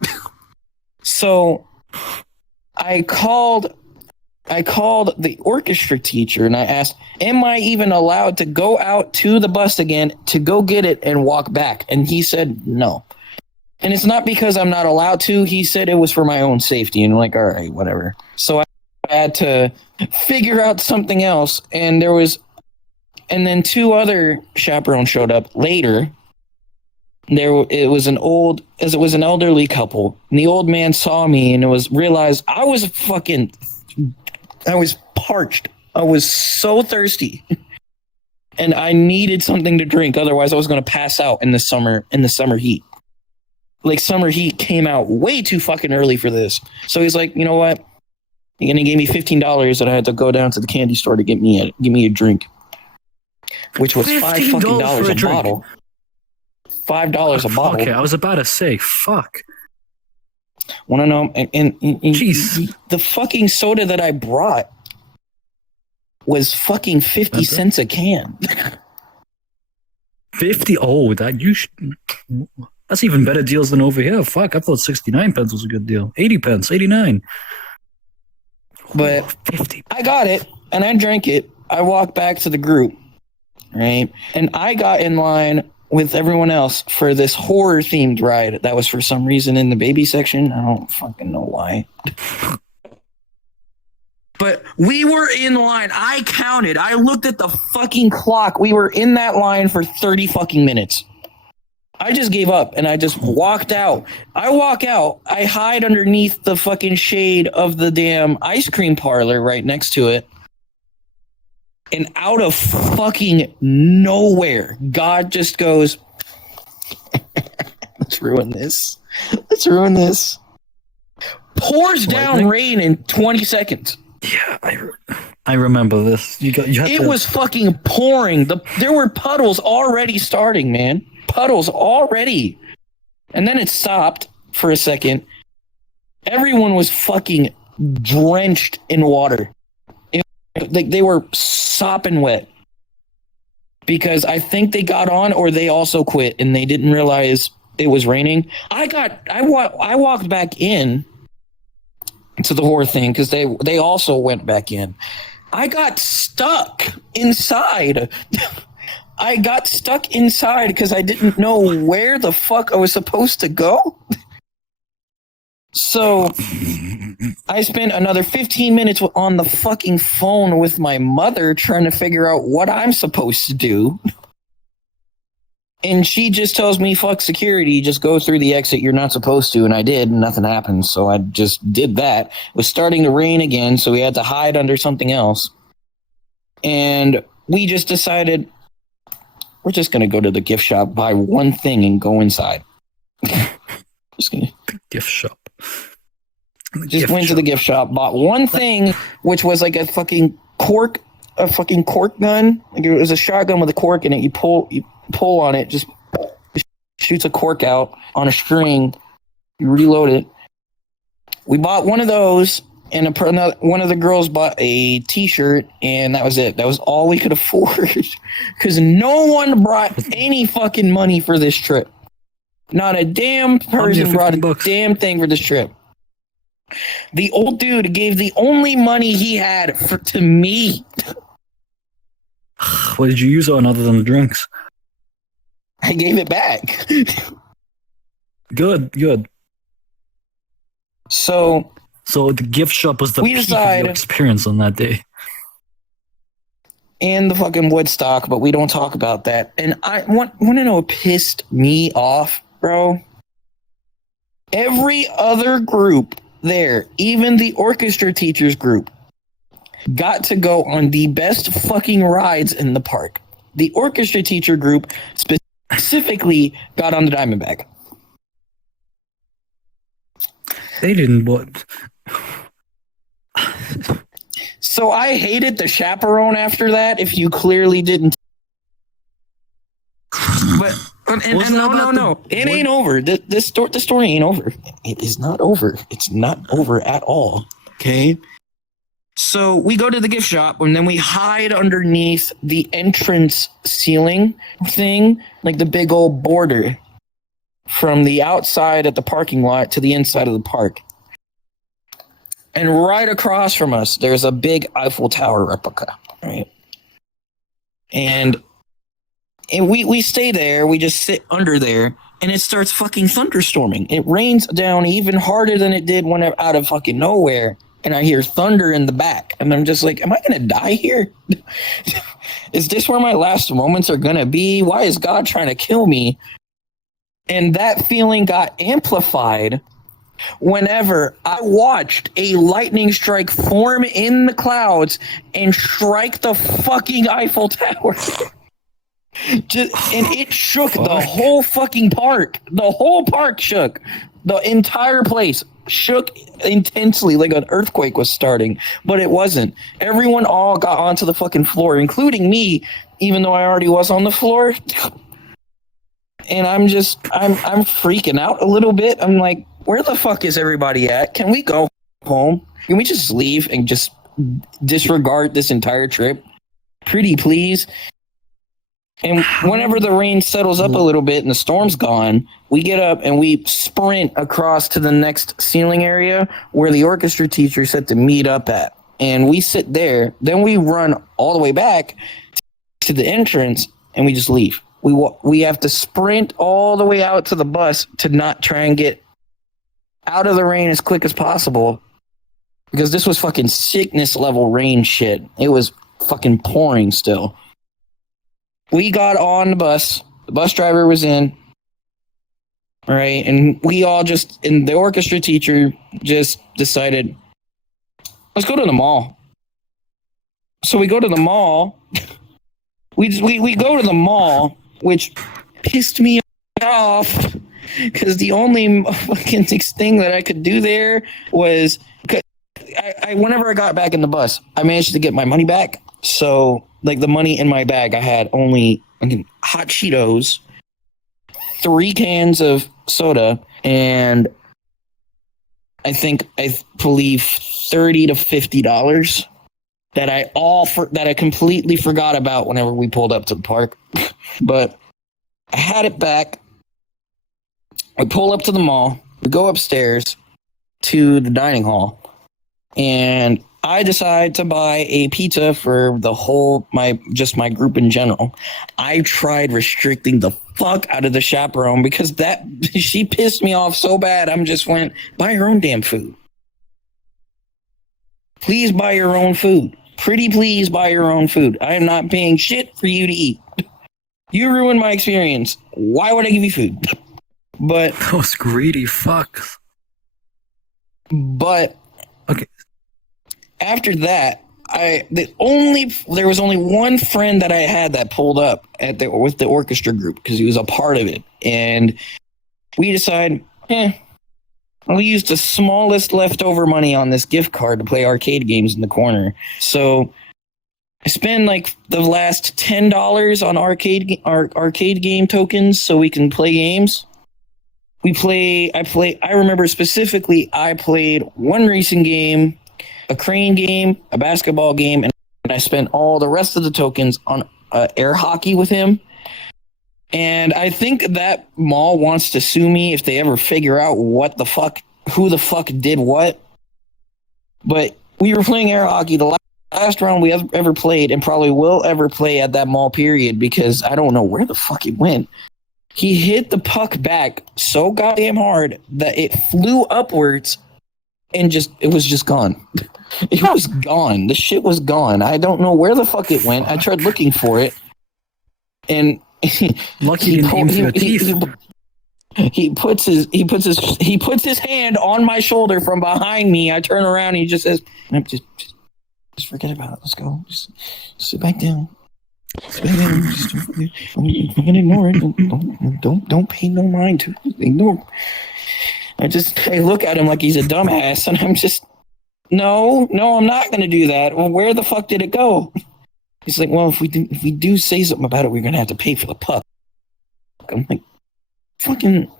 So I called the orchestra teacher and I asked, am I even allowed to go out to the bus again to go get it and walk back? And he said no. And it's not because I'm not allowed to. He said it was for my own safety. And I'm like, all right, whatever. So I had to figure out something else. And then 2 other chaperones showed up later. It was an elderly couple. And the old man saw me and realized I was parched. I was so thirsty. And I needed something to drink. Otherwise I was going to pass out in the summer heat. Like, summer heat came out way too fucking early for this. So he's like, you know what? You're going to give me $15 and I had to go down to the candy store to get me a drink. Which was $5 fucking dollars a bottle. $5 a bottle. Okay, I was about to say, fuck. Want to know? And Jeez. The fucking soda that I brought was fucking 50 cents a can. 50? Oh, that's even better deals than over here. Fuck, I thought 69 pence was a good deal. 80 pence, 89. But 50. I got it, and I drank it. I walked back to the group, right? And I got in line with everyone else for this horror-themed ride that was for some reason in the baby section. I don't fucking know why. But we were in line. I counted. I looked at the fucking clock. We were in that line for 30 fucking minutes. I just gave up and I just walked out. I walk out. I hide underneath the fucking shade of the damn ice cream parlor right next to it. And out of fucking nowhere, God just goes, let's ruin this. Let's ruin this. Pours down rain in 20 seconds. Yeah, I remember this. It was fucking pouring. There were puddles already starting, man. Puddles already. And then it stopped for a second. Everyone was fucking drenched in water. It like they were sopping wet because I think they got on or they also quit and they didn't realize it was raining. I walked back in to the horror thing because they also went back in. I got stuck inside. I got stuck inside because I didn't know where the fuck I was supposed to go. So I spent another 15 minutes on the fucking phone with my mother trying to figure out what I'm supposed to do. And she just tells me, fuck security, just go through the exit you're not supposed to. And I did, and nothing happened. So I just did that. It was starting to rain again, so we had to hide under something else. And we just decided, we're just going to go to the gift shop, buy one thing, and go inside. Just gonna... Gift shop. Just went to the gift shop, bought one thing, which was like a fucking cork gun. Like it was a shotgun with a cork in it. You pull on it, just shoots a cork out on a string. You reload it. We bought one of those, and one of the girls bought a T-shirt, and that was it. That was all we could afford because no one brought any fucking money for this trip. Not a damn person brought a damn thing for this trip. The old dude gave the only money he had to me. What did you use on other than the drinks? I gave it back. Good. So the gift shop was the peak of your experience on that day. And the fucking Woodstock, but we don't talk about that. And I want to know what pissed me off, bro. Every other group there, even the orchestra teachers group, got to go on the best fucking rides in the park. The orchestra teacher group specifically got on the Diamondback. They didn't, but... So I hated the chaperone after that, if you clearly didn't. But no. It ain't over. This story ain't over. It is not over. It's not over at all. Okay? So we go to the gift shop and then we hide underneath the entrance ceiling thing, like the big old border from the outside at the parking lot to the inside of the park. And right across from us, there's a big Eiffel Tower replica, right? And we stay there. We just sit under there, and it starts fucking thunderstorming. It rains down even harder than it did when out of fucking nowhere. And I hear thunder in the back. And I'm just like, am I going to die here? Is this where my last moments are going to be? Why is God trying to kill me? And that feeling got amplified whenever I watched a lightning strike form in the clouds and strike the fucking Eiffel Tower. And it shook the whole fucking park. The whole park shook. The entire place shook intensely like an earthquake was starting, but it wasn't. Everyone all got onto the fucking floor, including me, even though I already was on the floor. And I'm freaking out a little bit. I'm like, where the fuck is everybody at? Can we go home? Can we just leave and just disregard this entire trip? Pretty please. And whenever the rain settles up a little bit and the storm's gone, we get up and we sprint across to the next ceiling area where the orchestra teacher said to meet up at. And we sit there. Then we run all the way back to the entrance and we just leave. We have to sprint all the way out to the bus to not try and get out of the rain as quick as possible. Because this was fucking sickness level rain shit. It was fucking pouring still. We got on the bus. The bus driver was in. Right. And we all and the orchestra teacher just decided, let's go to the mall. So we go to the mall. We go to the mall, which pissed me off because the only fucking thing that I could do there was whenever I got back in the bus, I managed to get my money back. So, like, the money in my bag, I had only hot Cheetos, 3 cans of soda, and I believe $30 to $50. that I completely forgot about whenever we pulled up to the park. But I had it back. I pull up to the mall. We go upstairs to the dining hall, and I decide to buy a pizza for the whole my group in general. I tried restricting the fuck out of the chaperone because she pissed me off so bad. I'm just went, buy your own damn food. Please buy your own food. Pretty please buy your own food. I am not paying shit for you to eat. You ruined my experience. Why would I give you food? But those greedy fucks. But okay. After that, there was only one friend that I had that pulled up with the orchestra group because he was a part of it, and we decided, I'll use the smallest leftover money on this gift card to play arcade games in the corner. So I spend like the last $10 on arcade game tokens so we can play games. I remember specifically I played one racing game, a crane game, a basketball game, and I spent all the rest of the tokens on air hockey with him. And I think that mall wants to sue me if they ever figure out who the fuck did what. But we were playing air hockey the last round we ever played, and probably will ever play at that mall, period, because I don't know where the fuck it went. He hit the puck back so goddamn hard that it flew upwards and it was just gone. It was gone. The shit was gone. I don't know where the fuck it went. I tried looking for it, and lucky you didn't aim for the teeth. He puts his hand on my shoulder from behind me. I turn around and he just says, just forget about it. Let's go. Just sit back down. Sit back down. I'm gonna ignore it. Don't pay no mind to it. Ignore. I look at him like he's a dumbass, and I'm just, no, I'm not gonna do that. Well, where the fuck did it go? He's like, well, if we do say something about it, we're gonna have to pay for the puck. I'm like, fucking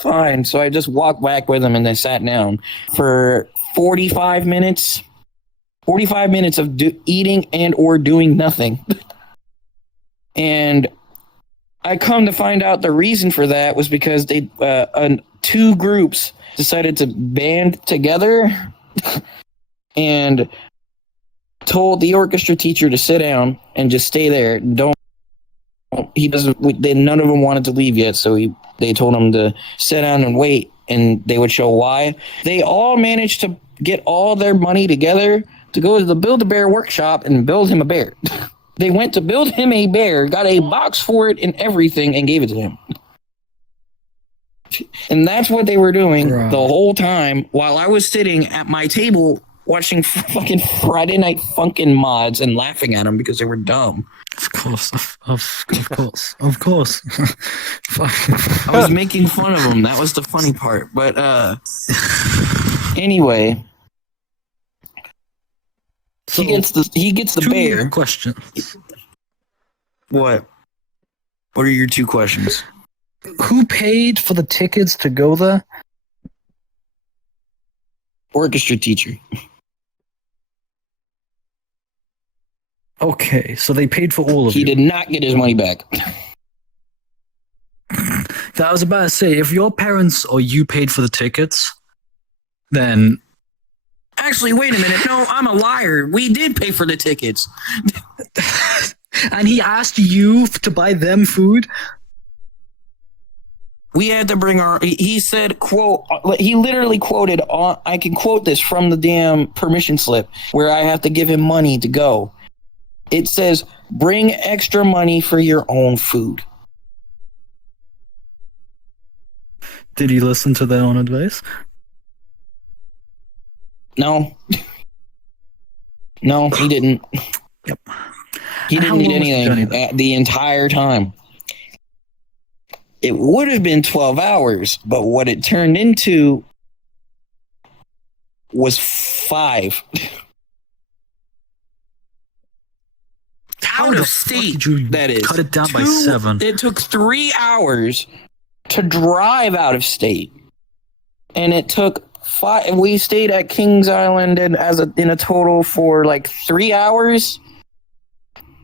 fine. So I just walked back with him and I sat down for 45 minutes. 45 minutes of eating and or doing nothing. And I come to find out the reason for that was because they two groups decided to band together and told the orchestra teacher to sit down and just stay there. None of them wanted to leave yet, so they told him to sit down and wait, and they would show why. They all managed to get all their money together to go to the Build-A-Bear workshop and build him a bear. They went to build him a bear, got a box for it and everything, and gave it to him. And that's what they were doing the whole time while I was sitting at my table watching fucking Friday Night Funkin' mods and laughing at them because they were dumb. Of course. Of course. I was making fun of them. That was the funny part. But anyway, so he gets the bear. Questions. What are your two questions? Who paid for the tickets to go there? Orchestra teacher. Okay, so they paid for all of it. He did not get his money back. I was about to say, if your parents or you paid for the tickets, then... Actually, wait a minute. No, I'm a liar. We did pay for the tickets. And he asked you to buy them food? We had to bring he said, quote, he literally quoted, I can quote this from the damn permission slip, where I have to give him money to go. It says, bring extra money for your own food. Did he listen to their own advice? No. No, he didn't. Yep. He didn't need anything the entire time. It would have been 12 hours, but what it turned into was 5. Out of state, that is. Cut it down by 7. It took 3 hours to drive out of state. And it took We stayed at Kings Island in a total for like 3 hours.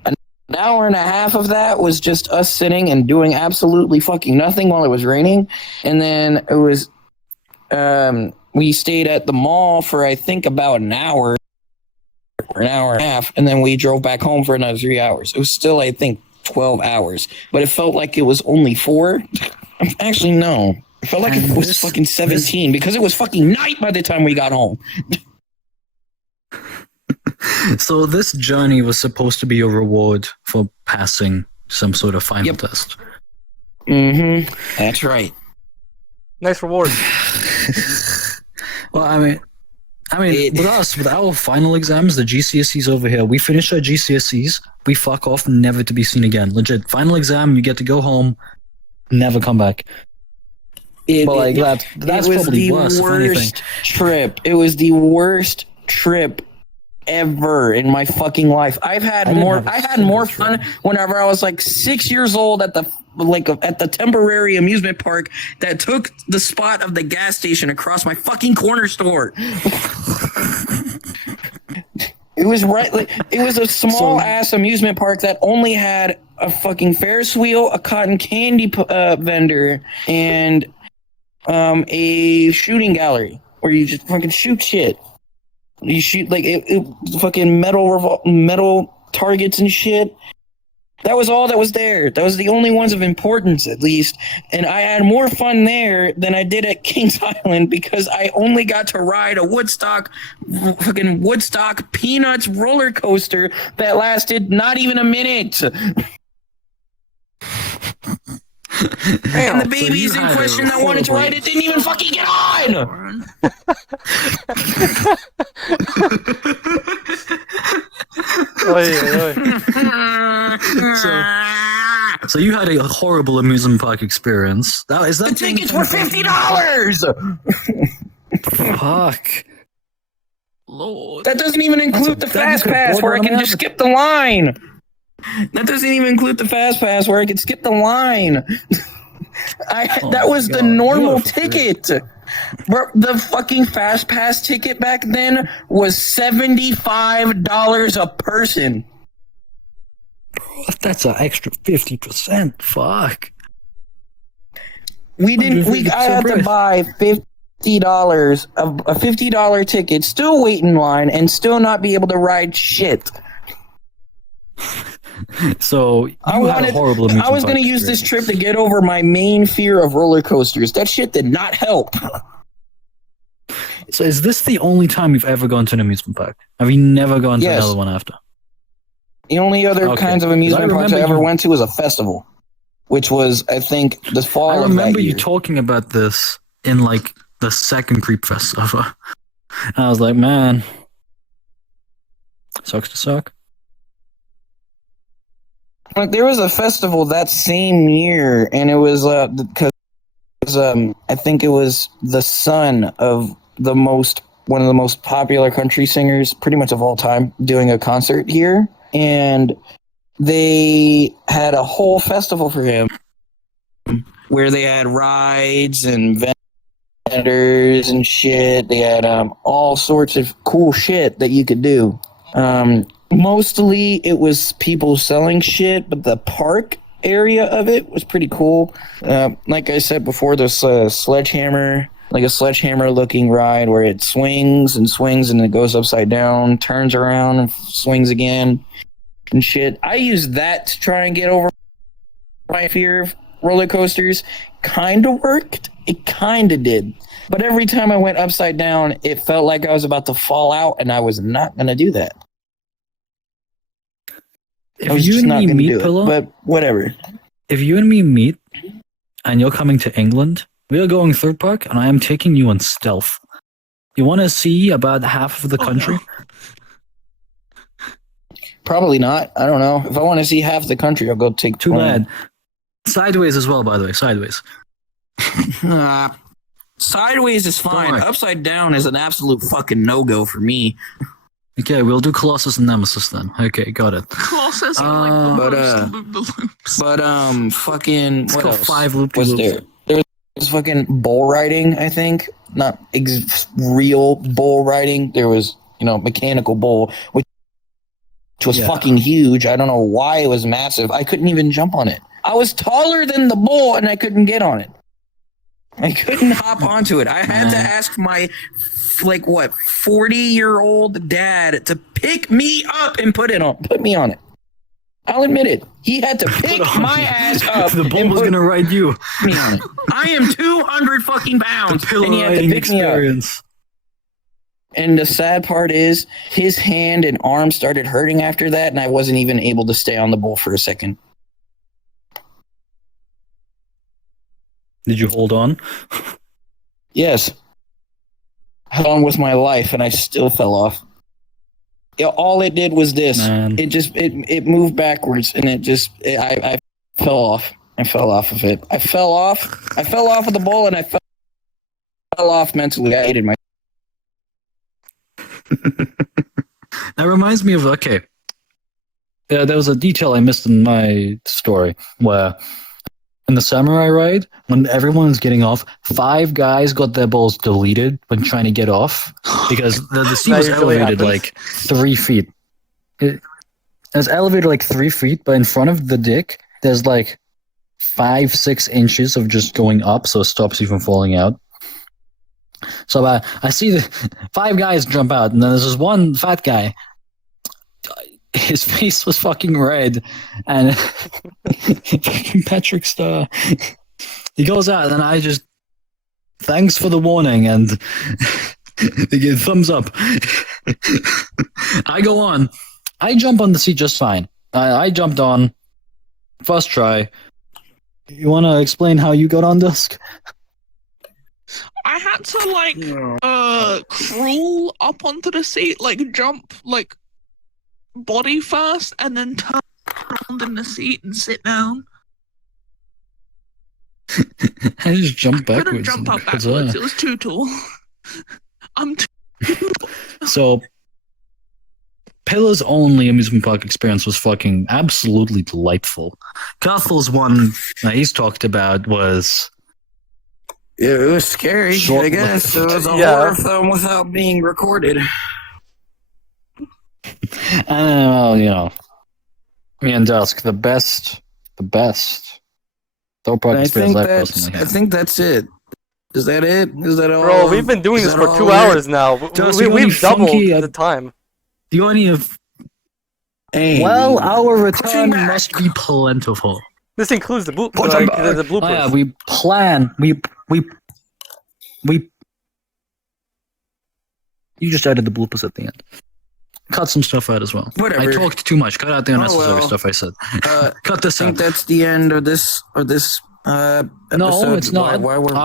An hour and a half of that was just us sitting and doing absolutely fucking nothing while it was raining, and then it was we stayed at the mall for I think about an hour or an hour and a half, and then we drove back home for another 3 hours. It was still I think 12 hours, but it felt like it was only 4. Actually, no. It felt like it was fucking 17 because it was fucking night by the time we got home. So this journey was supposed to be a reward for passing some sort of final test. Mm-hmm. That's right. Nice reward. Well, I mean, with us, with our final exams, the GCSEs over here, we finish our GCSEs, we fuck off, never to be seen again. Legit. Final exam, you get to go home, never come back. That's probably worse, if anything. Trip. It was the worst trip ever in my fucking life. I had more fun whenever I was like 6 years old at the temporary amusement park that took the spot of the gas station across my fucking corner store. It was it was a small ass amusement park that only had a fucking Ferris wheel, a cotton candy vendor, and a shooting gallery where you just fucking shoot shit. You shoot like it fucking metal targets and shit. That was all that was there. That was the only ones of importance, at least. And I had more fun there than I did at Kings Island because I only got to ride a Woodstock Peanuts roller coaster that lasted not even a minute. And the babies in question that wanted to ride it didn't even fucking get on. So you had a horrible amusement park experience. The tickets were $50. Fuck. Lord. That doesn't even include the fast pass where I can just skip the line. That doesn't even include the fast pass where I could skip the line. That was the normal ticket. The fucking fast pass ticket back then was $75 a person. That's an extra 50%. Fuck. I had to buy $50 a $50 ticket, still wait in line, and still not be able to ride shit. So I was going to use this trip to get over my main fear of roller coasters. That shit did not help. So is this the only time you've ever gone to an amusement park? Have you never gone to another one after? The only other kinds of amusement parks I ever went to was a festival, which was, I think, the fall of that year. I remember you talking about this in like the second Creep Fest ever. And I was like, man, sucks to suck. Like, there was a festival that same year, and it was because I think it was the son of one of the most popular country singers, pretty much of all time, doing a concert here, and they had a whole festival for him where they had rides and vendors and shit. They had all sorts of cool shit that you could do. Mostly it was people selling shit, but the park area of it was pretty cool. Like I said before, there's a sledgehammer looking ride where it swings and it goes upside down, turns around and swings again and shit. I used that to try and get over my fear of roller coasters. Kinda worked. It kinda did. But every time I went upside down, it felt like I was about to fall out, and I was not gonna do that. If you and me meet, Pilar, but whatever. If you and me meet, and you're coming to England, we are going third park, and I am taking you on stealth. You want to see about half of the country? Probably not. I don't know. If I want to see half the country, I'll go take. Too bad. Sideways as well, by the way. Sideways. Sideways is fine. Upside down is an absolute fucking no-go for me. Okay, we'll do Colossus and Nemesis then. Okay, got it. Colossus fucking It's what got else? 5 loop was there? There was fucking bull riding, I think. Not real bull riding. There was, mechanical bull, which was fucking huge. I don't know why it was massive. I couldn't even jump on it. I was taller than the bull and I couldn't get on it. I couldn't hop onto it. I had to ask my 40-year-old dad to pick me up and put me on it. I'll admit it. He had to pick my ass up. The bull was gonna ride you. Me on it. I am 200 fucking pounds, and he had to pick me up. And the sad part is, his hand and arm started hurting after that, and I wasn't even able to stay on the bull for a second. Did you hold on? Yes. I held on with my life, and I still fell off. All it did was this. Man. It moved backwards, and I fell off. I fell off of it. I fell off of the bull, and I fell off mentally. I hated my. That reminds me of there was a detail I missed in my story where in the samurai ride, when everyone's getting off, 5 guys got their balls deleted when trying to get off because the seat was elevated like 3 feet. It was elevated like 3 feet, but in front of the dick, there's like 5-6 inches of just going up, so it stops you from falling out. So I see the 5 guys jump out, and then there's this one fat guy. His face was fucking red, and Patrick Star. He goes out, and I just thanks for the warning, and they give thumbs up. I go on. I jump on the seat just fine. I jumped on first try. You want to explain how you got on, Dusk? I had to crawl up onto the seat, jump body first, and then turn around in the seat and sit down. I just jumped backwards. I couldn't jump up backwards. It was too tall. I'm too tall. So, Pilar's only amusement park experience was fucking absolutely delightful. Castle's one that he's talked about was... It was scary, I guess. It was a horror film without being recorded. Me and Dusk, the best throw park experience I personally had. I think that's it. Is that it? Is that all? Bro, we've been doing this for 2 hours now. We've doubled the time. The only our return must be plentiful. This includes the bloopers. Oh, yeah, we plan. We. You just added the bloopers at the end. Cut some stuff out as well. Whatever. I talked too much. Cut out the unnecessary stuff I said. Cut this out. I think that's the end of this episode. No, it's not.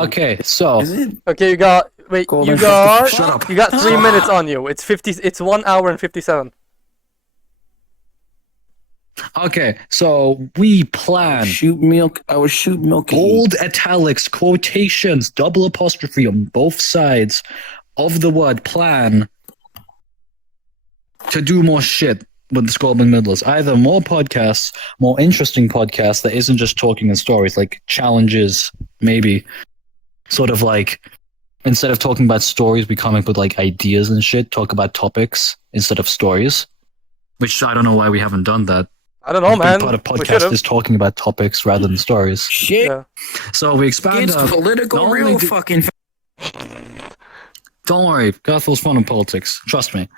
Okay, so. Is it? Okay, you got. Shut up. You got 3 minutes on you. It's 1 hour and 57. Okay, so we plan. I was shoot milk. Bold italics, quotations, double apostrophe on both sides of the word plan to do more shit with the Squabbling Middlers. Either more podcasts, more interesting podcasts that isn't just talking and stories, like challenges, maybe. Sort of like, instead of talking about stories, we come up with like ideas and shit, talk about topics instead of stories. Which I don't know why we haven't done that. I don't know, man. Part of podcast is talking about topics rather than stories. Shit. Yeah. So we expand. It's political, real fucking. Don't worry, Garfield's fun in politics. Trust me.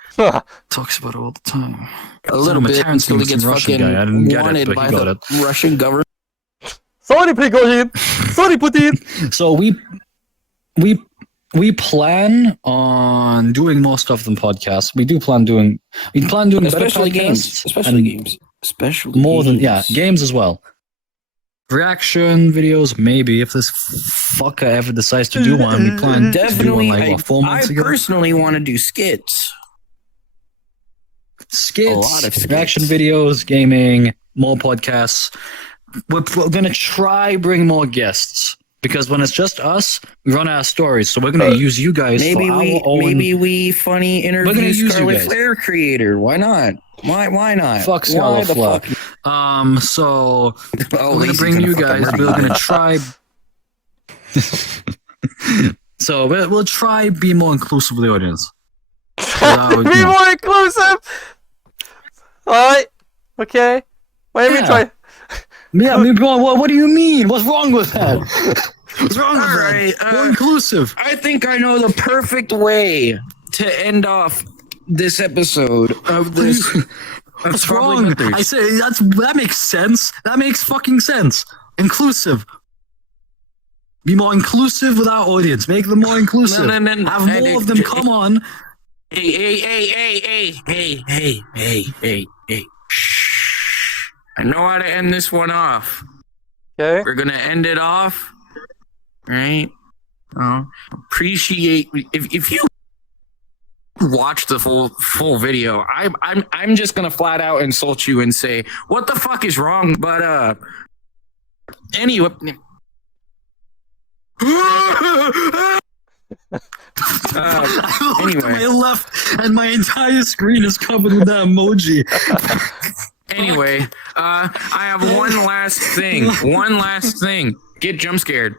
Talks about it all the time. A little bit until he gets fucking guy. I didn't get wanted it, but by he got the it. Russian government. Sorry, Prigozhin. Sorry, Putin. So we plan on doing more stuff than podcasts. We plan doing Especially better games. Especially more games. than games as well. Reaction videos, maybe if this fucker ever decides to do one. We plan Definitely. to do one 4 months ago. I personally want to do skits. Skits, A lot of skits. reaction videos, gaming, more podcasts. We're gonna try bring more guests. Because when it's just us, we run out of stories. So we're going to use you guys for our own... Maybe we funny interview Scarlet Flare creator. Why not? Why not? Fuck Scarlet Flare. So we're going to bring you guys. We're going to try... So we'll try be more inclusive with the audience. Be more inclusive. All right. Okay. Why don't we try? Yeah, I mean, bro, what do you mean? What's wrong with that? What's wrong with that? More inclusive. I think I know the perfect way to end off this episode of this. What's wrong? I say that makes sense. That makes fucking sense. Inclusive. Be more inclusive with our audience. Make them more inclusive. Have more of them come on. Hey. Shh. I know how to end this one off. Okay. We're gonna end it off. Right? Appreciate if you watch the full video. I'm just gonna flat out insult you and say, what the fuck is wrong? But anyway. I looked to my left and my entire screen is covered with that emoji. Anyway, I have one last thing. Get jump scared.